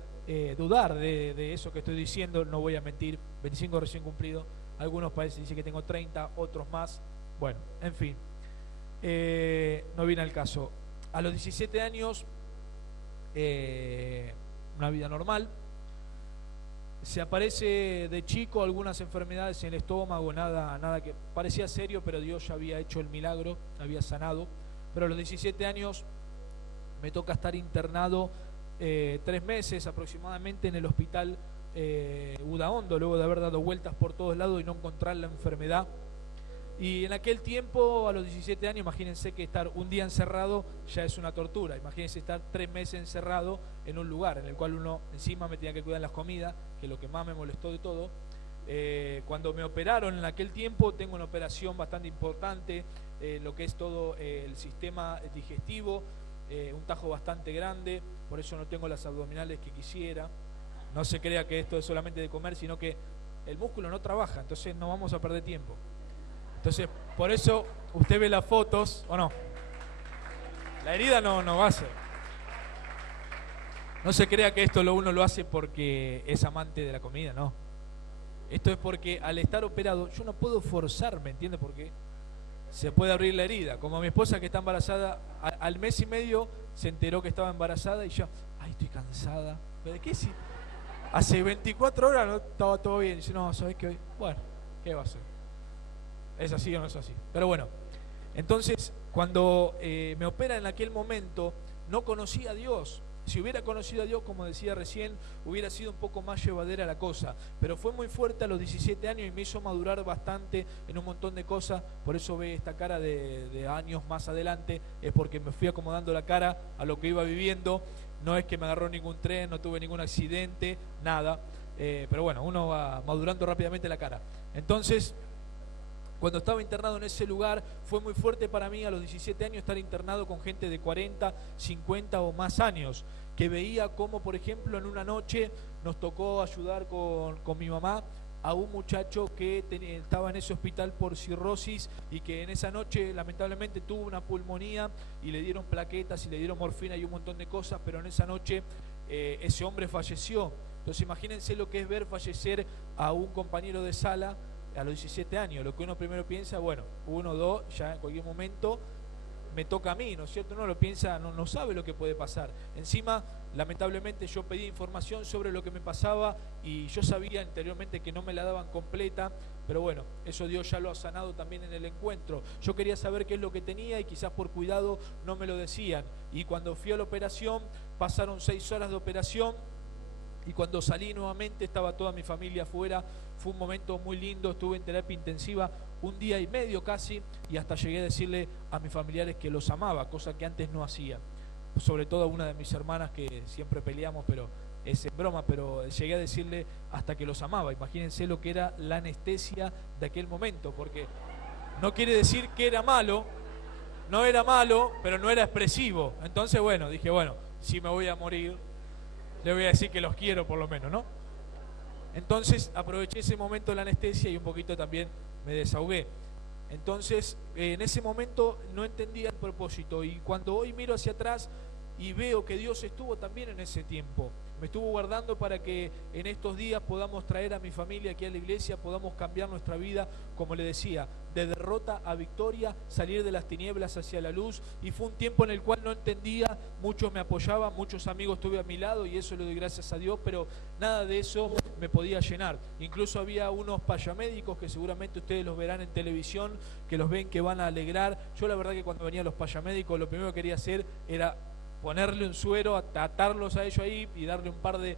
dudar de eso que estoy diciendo, no voy a mentir, 25 recién cumplido, algunos países dicen que tengo 30, otros más, bueno, en fin, no viene al caso. A los 17 años, una vida normal, se aparece de chico algunas enfermedades en el estómago, nada que parecía serio, pero Dios ya había hecho el milagro, había sanado. Pero a los 17 años me toca estar internado 3 meses aproximadamente en el hospital Udaondo, luego de haber dado vueltas por todos lados y no encontrar la enfermedad. Y en aquel tiempo, a los 17 años, imagínense que estar un día encerrado ya es una tortura. Imagínense estar 3 meses encerrado en un lugar en el cual uno encima me tenía que cuidar las comidas, que es lo que más me molestó de todo. Cuando me operaron en aquel tiempo, tengo una operación bastante importante, lo que es todo el sistema digestivo, un tajo bastante grande, por eso no tengo las abdominales que quisiera. No se crea que esto es solamente de comer, sino que el músculo no trabaja, entonces no vamos a perder tiempo. Entonces, por eso usted ve las fotos, ¿o no? La herida no va a ser. No se crea que esto uno lo hace porque es amante de la comida, no. Esto es porque al estar operado, yo no puedo forzarme, ¿entiende? Porque se puede abrir la herida. Como mi esposa que está embarazada, al mes y medio se enteró que estaba embarazada y yo, ay, estoy cansada. ¿Pero de qué? Si hace 24 horas no estaba todo bien. Y dice, no, ¿sabes qué hoy? Bueno, ¿qué va a hacer? ¿Es así o no es así? Pero bueno, entonces cuando me opera en aquel momento, no conocía a Dios. Si hubiera conocido a Dios, como decía recién, hubiera sido un poco más llevadera la cosa. Pero fue muy fuerte a los 17 años y me hizo madurar bastante en un montón de cosas. Por eso ve esta cara de años más adelante, es porque me fui acomodando la cara a lo que iba viviendo. No es que me agarró ningún tren, no tuve ningún accidente, nada. Pero bueno, uno va madurando rápidamente la cara. Entonces, cuando estaba internado en ese lugar, fue muy fuerte para mí a los 17 años estar internado con gente de 40, 50 o más años, que veía cómo, por ejemplo, en una noche nos tocó ayudar con mi mamá a un muchacho que estaba en ese hospital por cirrosis y que en esa noche lamentablemente tuvo una pulmonía y le dieron plaquetas y le dieron morfina y un montón de cosas, pero en esa noche ese hombre falleció. Entonces imagínense lo que es ver fallecer a un compañero de sala a los 17 años. Lo que uno primero piensa, bueno, 1, 2, ya en cualquier momento me toca a mí, ¿no es cierto? Uno lo piensa, no sabe lo que puede pasar. Encima, lamentablemente yo pedí información sobre lo que me pasaba y yo sabía anteriormente que no me la daban completa, pero bueno, eso Dios ya lo ha sanado también en el encuentro. Yo quería saber qué es lo que tenía y quizás por cuidado no me lo decían. Y cuando fui a la operación, pasaron 6 horas de operación y cuando salí nuevamente estaba toda mi familia afuera. Fue un momento muy lindo, estuve en terapia intensiva 1 día y medio casi, y hasta llegué a decirle a mis familiares que los amaba, cosa que antes no hacía. Sobre todo a una de mis hermanas, que siempre peleamos, pero es en broma, pero llegué a decirle hasta que los amaba. Imagínense lo que era la anestesia de aquel momento, porque no quiere decir que era malo, no era malo, pero no era expresivo. Entonces, bueno, dije, bueno, si me voy a morir, le voy a decir que los quiero por lo menos, ¿no? Entonces aproveché ese momento de la anestesia y un poquito también me desahogué. Entonces, en ese momento no entendía el propósito, y cuando hoy miro hacia atrás y veo que Dios estuvo también en ese tiempo, me estuvo guardando para que en estos días podamos traer a mi familia aquí a la iglesia, podamos cambiar nuestra vida, como le decía, de derrota a victoria, salir de las tinieblas hacia la luz. Y fue un tiempo en el cual no entendía, muchos me apoyaban, muchos amigos tuve a mi lado, y eso le doy gracias a Dios, pero nada de eso me podía llenar. Incluso había unos payamédicos que seguramente ustedes los verán en televisión, que los ven que van a alegrar. Yo la verdad que cuando venían los payamédicos, lo primero que quería hacer era ponerle un suero, atarlos a ellos ahí y darle un par de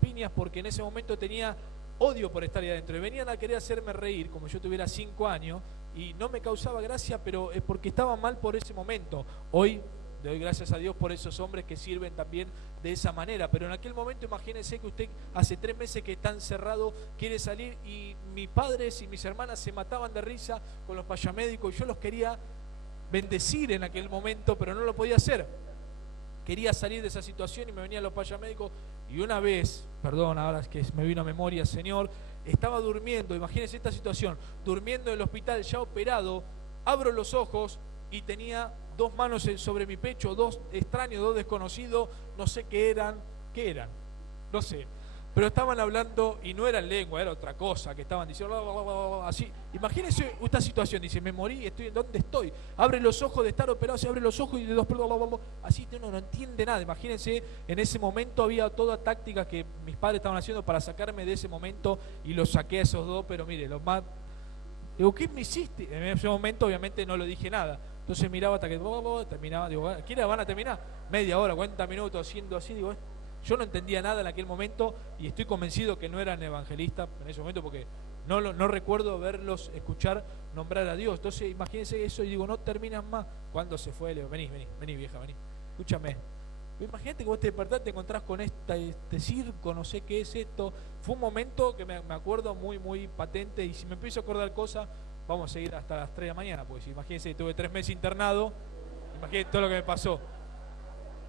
piñas, porque en ese momento tenía odio por estar ahí adentro. Y venían a querer hacerme reír, como yo tuviera 5 años, y no me causaba gracia, pero es porque estaba mal por ese momento. Hoy le doy gracias a Dios por esos hombres que sirven también de esa manera, pero en aquel momento imagínense que usted hace 3 meses que está encerrado, quiere salir, y mis padres y mis hermanas se mataban de risa con los payamédicos, y yo los quería bendecir en aquel momento, pero no lo podía hacer. Quería salir de esa situación y me venían los payamédicos, y una vez, perdón, ahora es que me vino a memoria, Señor, estaba durmiendo, imagínense esta situación, durmiendo en el hospital ya operado, abro los ojos y tenía 2 manos sobre mi pecho, 2 extraños, 2 desconocidos, no sé qué eran, no sé, pero estaban hablando y no era en lengua, era otra cosa, que estaban diciendo así. Imagínense esta situación, dice, me morí, ¿dónde estoy? Abre los ojos de estar operado, se abre los ojos y de 2 así, uno no entiende nada. Imagínense, en ese momento había toda táctica que mis padres estaban haciendo para sacarme de ese momento, y los saqué a esos 2, pero mire, los más... Digo, ¿qué me hiciste? En ese momento obviamente no le dije nada. Entonces miraba hasta que terminaba, digo, ¿qué hora van a terminar? Media hora, 40 minutos haciendo así, digo, yo no entendía nada en aquel momento, y estoy convencido que no eran evangelistas en ese momento, porque no recuerdo verlos escuchar nombrar a Dios. Entonces imagínense eso, y digo, no terminan más. ¿Cuándo se fue? Le digo, vení vieja, vení, escúchame. Imagínate que vos te despertás, te encontrás con este circo, no sé qué es esto. Fue un momento que me acuerdo muy, muy patente, y si me empiezo a acordar cosas, vamos a seguir hasta las 3 de la mañana, porque si imagínense, tuve 3 meses internado, imagínense todo lo que me pasó.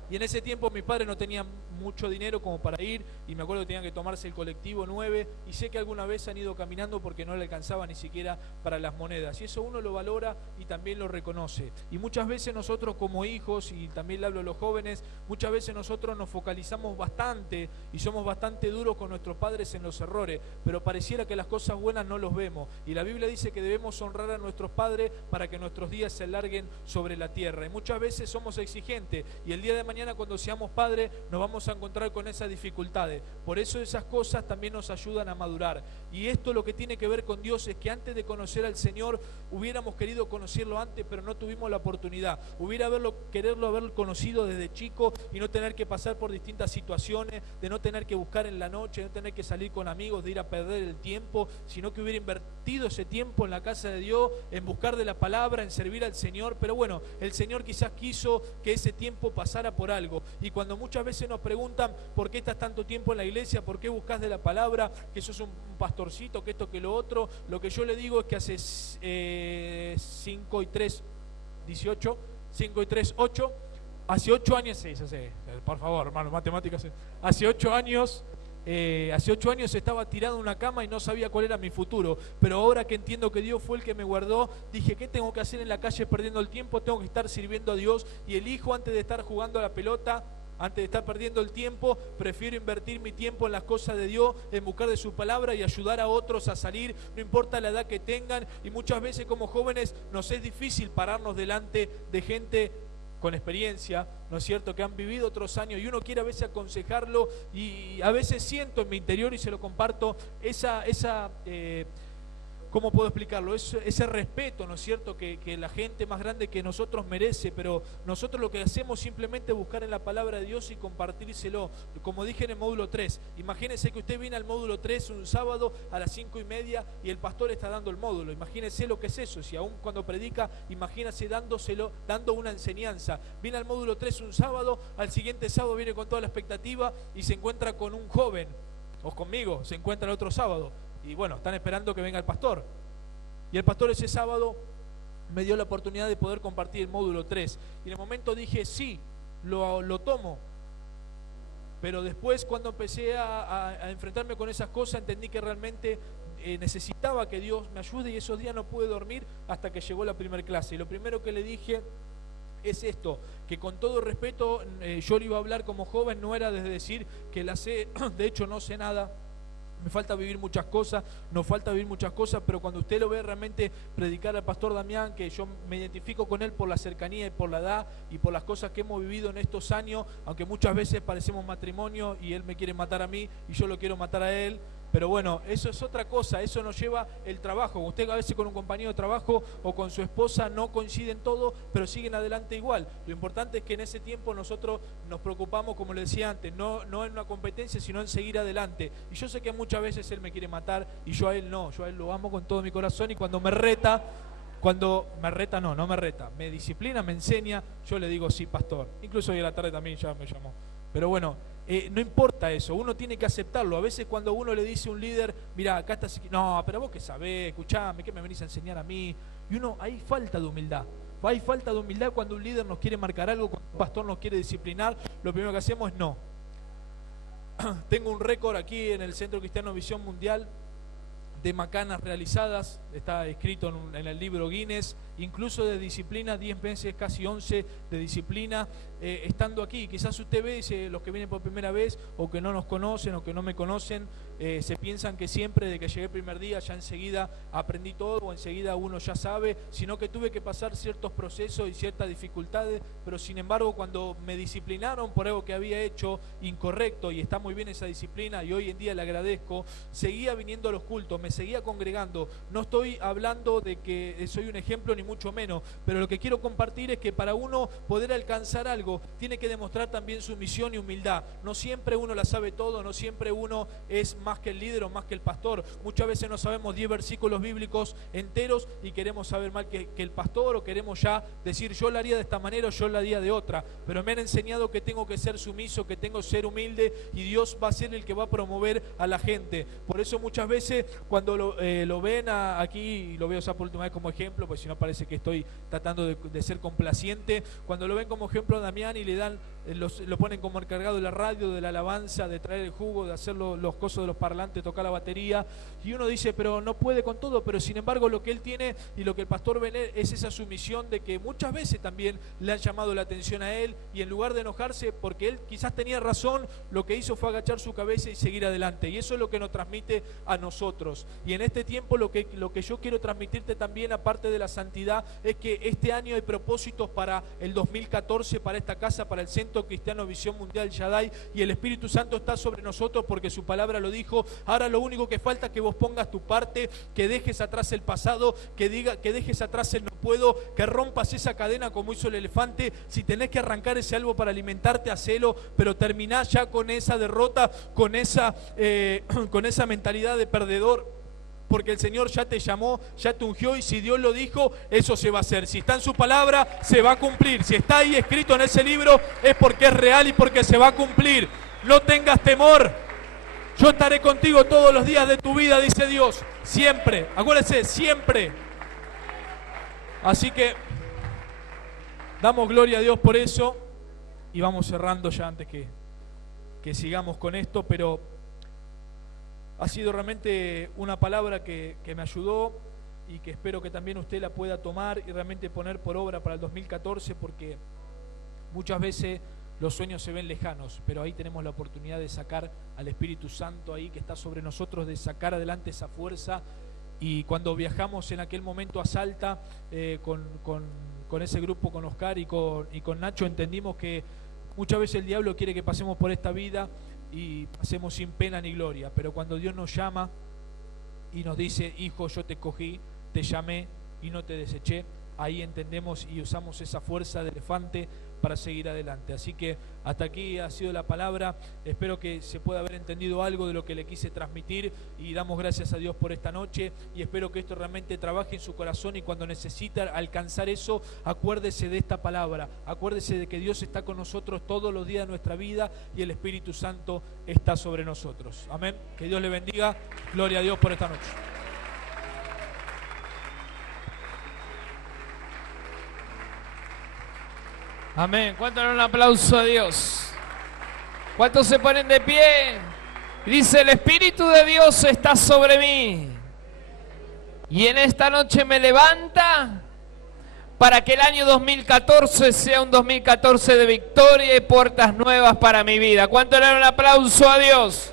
Y en ese tiempo mis padres no tenían mucho dinero como para ir, y me acuerdo que tenían que tomarse el colectivo 9, y sé que alguna vez han ido caminando porque no le alcanzaba ni siquiera para las monedas, y eso uno lo valora y también lo reconoce. Y muchas veces nosotros como hijos, y también le hablo a los jóvenes, muchas veces nosotros nos focalizamos bastante y somos bastante duros con nuestros padres en los errores, pero pareciera que las cosas buenas no los vemos, y la Biblia dice que debemos honrar a nuestros padres para que nuestros días se alarguen sobre la tierra. Y muchas veces somos exigentes, y el día de mañana cuando seamos padres nos vamos a encontrar con esas dificultades. Por eso esas cosas también nos ayudan a madurar. Y esto lo que tiene que ver con Dios es que antes de conocer al Señor hubiéramos querido conocerlo antes, pero no tuvimos la oportunidad. Quererlo haber conocido desde chico y no tener que pasar por distintas situaciones, de no tener que buscar en la noche, de no tener que salir con amigos, de ir a perder el tiempo, sino que hubiera invertido ese tiempo en la casa de Dios, en buscar de la palabra, en servir al Señor. Pero bueno, el Señor quizás quiso que ese tiempo pasara por algo. Y cuando muchas veces nos preguntan ¿por qué estás tanto tiempo en la iglesia? ¿Por qué buscas de la palabra? Que sos un pastorcito, que esto, que lo otro. Lo que yo le digo es que hace 5 y 3, 18, 5 y 3, 8, hace 8 años, por favor, hermano, matemáticas, hace 8 años estaba tirado en una cama y no sabía cuál era mi futuro, pero ahora que entiendo que Dios fue el que me guardó, dije, ¿qué tengo que hacer en la calle perdiendo el tiempo? Tengo que estar sirviendo a Dios, y elijo, antes de estar jugando a la pelota, antes de estar perdiendo el tiempo, prefiero invertir mi tiempo en las cosas de Dios, en buscar de su palabra y ayudar a otros a salir, no importa la edad que tengan. Y muchas veces como jóvenes nos es difícil pararnos delante de gente con experiencia, ¿no es cierto?, que han vivido otros años, y uno quiere a veces aconsejarlo, y a veces siento en mi interior, y se lo comparto, ¿cómo puedo explicarlo? Ese respeto, ¿no es cierto?, que la gente más grande que nosotros merece, pero nosotros lo que hacemos simplemente buscar en la palabra de Dios y compartírselo. Como dije en el módulo 3, imagínense que usted viene al módulo 3 un sábado a las 5:30 y el pastor está dando el módulo. Imagínense lo que es eso, si aún cuando predica, imagínense dando una enseñanza. Viene al módulo 3 un sábado, al siguiente sábado viene con toda la expectativa y se encuentra con un joven, o conmigo, se encuentra el otro sábado. Y bueno, están esperando que venga el pastor. Y el pastor ese sábado me dio la oportunidad de poder compartir el módulo 3. Y en el momento dije, sí, lo tomo. Pero después, cuando empecé a enfrentarme con esas cosas, entendí que realmente necesitaba que Dios me ayude, y esos días no pude dormir hasta que llegó la primera clase. Y lo primero que le dije es esto, que con todo respeto, yo le iba a hablar como joven, no era desde decir que la sé, de hecho no sé nada. Me falta vivir muchas cosas, nos falta vivir muchas cosas, pero cuando usted lo ve realmente predicar al pastor Damián, que yo me identifico con él por la cercanía y por la edad y por las cosas que hemos vivido en estos años, aunque muchas veces parecemos matrimonio y él me quiere matar a mí y yo lo quiero matar a él. Pero bueno, eso es otra cosa, eso nos lleva el trabajo. Usted a veces con un compañero de trabajo o con su esposa no coinciden todo, pero siguen adelante igual. Lo importante es que en ese tiempo nosotros nos preocupamos, como le decía antes, no en una competencia, sino en seguir adelante. Y yo sé que muchas veces él me quiere matar y yo a él no, yo a él lo amo con todo mi corazón, y cuando me reta, no me reta, me disciplina, me enseña, yo le digo sí, pastor. Incluso hoy a la tarde también ya me llamó. Pero bueno, no importa eso, uno tiene que aceptarlo. A veces cuando uno le dice a un líder, mira, acá estás, no, pero vos qué sabés, escuchame, ¿qué me venís a enseñar a mí? Y uno, hay falta de humildad. Hay falta de humildad cuando un líder nos quiere marcar algo, cuando un pastor nos quiere disciplinar, lo primero que hacemos es no. Tengo un récord aquí en el Centro Cristiano Visión Mundial de macanas realizadas, está escrito en el libro Guinness, incluso de disciplina, 10 veces, casi 11 de disciplina, estando aquí. Quizás usted ve, dice, los que vienen por primera vez, o que no nos conocen, o que no me conocen, se piensan que siempre, de que llegué el primer día, ya enseguida aprendí todo, o enseguida uno ya sabe, sino que tuve que pasar ciertos procesos y ciertas dificultades, pero sin embargo, cuando me disciplinaron por algo que había hecho incorrecto, y está muy bien esa disciplina, y hoy en día le agradezco, seguía viniendo a los cultos, me seguía congregando. No estoy hablando de que soy un ejemplo, ni mucho menos, pero lo que quiero compartir es que para uno poder alcanzar algo, tiene que demostrar también sumisión y humildad. No siempre uno la sabe todo, no siempre uno es más que el líder o más que el pastor. Muchas veces no sabemos 10 versículos bíblicos enteros y queremos saber más que el pastor, o queremos ya decir, yo la haría de esta manera o yo la haría de otra. Pero me han enseñado que tengo que ser sumiso, que tengo que ser humilde, y Dios va a ser el que va a promover a la gente. Por eso muchas veces cuando lo ven aquí, y lo veo esa por última vez como ejemplo, pues si no parece que estoy tratando de ser complaciente, cuando lo ven como ejemplo a Damián y le dan, lo ponen como encargado de la radio, de la alabanza, de traer el jugo, de hacer los cosos de los parlantes, tocar la batería, y uno dice, pero no puede con todo. Pero sin embargo lo que él tiene y lo que el pastor ve es esa sumisión, de que muchas veces también le han llamado la atención a él, y en lugar de enojarse porque él quizás tenía razón, lo que hizo fue agachar su cabeza y seguir adelante. Y eso es lo que nos transmite a nosotros. Y en este tiempo lo que yo quiero transmitirte también, aparte de la santidad, es que este año hay propósitos para el 2014, para esta casa, para el Centro Cristiano Visión Mundial Shaddai, y el Espíritu Santo está sobre nosotros porque su palabra lo dijo. Ahora lo único que falta es que vos pongas tu parte, que dejes atrás el pasado, que dejes atrás el no puedo, que rompas esa cadena como hizo el elefante. Si tenés que arrancar ese algo para alimentarte, hacelo, pero terminá ya con esa derrota, con esa mentalidad de perdedor. Porque el Señor ya te llamó, ya te ungió, y si Dios lo dijo, eso se va a hacer. Si está en su palabra, se va a cumplir. Si está ahí escrito en ese libro, es porque es real y porque se va a cumplir. No tengas temor. Yo estaré contigo todos los días de tu vida, dice Dios. Siempre. Acuérdense, siempre. Así que damos gloria a Dios por eso. Y vamos cerrando ya antes que sigamos con esto, pero ha sido realmente una palabra que me ayudó, y que espero que también usted la pueda tomar y realmente poner por obra para el 2014, porque muchas veces los sueños se ven lejanos, pero ahí tenemos la oportunidad de sacar al Espíritu Santo ahí que está sobre nosotros, de sacar adelante esa fuerza. Y cuando viajamos en aquel momento a Salta con ese grupo, con Oscar y con Nacho, entendimos que muchas veces el diablo quiere que pasemos por esta vida y pasemos sin pena ni gloria, pero cuando Dios nos llama, y nos dice: hijo, yo te escogí, te llamé y no te deseché. Ahí entendemos y usamos esa fuerza de elefante para seguir adelante. Así que hasta aquí ha sido la palabra. Espero que se pueda haber entendido algo de lo que le quise transmitir, y damos gracias a Dios por esta noche, y espero que esto realmente trabaje en su corazón, y cuando necesita alcanzar eso, acuérdese de esta palabra, acuérdese de que Dios está con nosotros todos los días de nuestra vida y el Espíritu Santo está sobre nosotros. Amén. Que Dios le bendiga. Gloria a Dios por esta noche. Amén. ¿Cuánto dan un aplauso a Dios? ¿Cuántos se ponen de pie? Dice: el Espíritu de Dios está sobre mí, y en esta noche me levanta para que el año 2014 sea un 2014 de victoria y puertas nuevas para mi vida. ¿Cuánto dan un aplauso a Dios?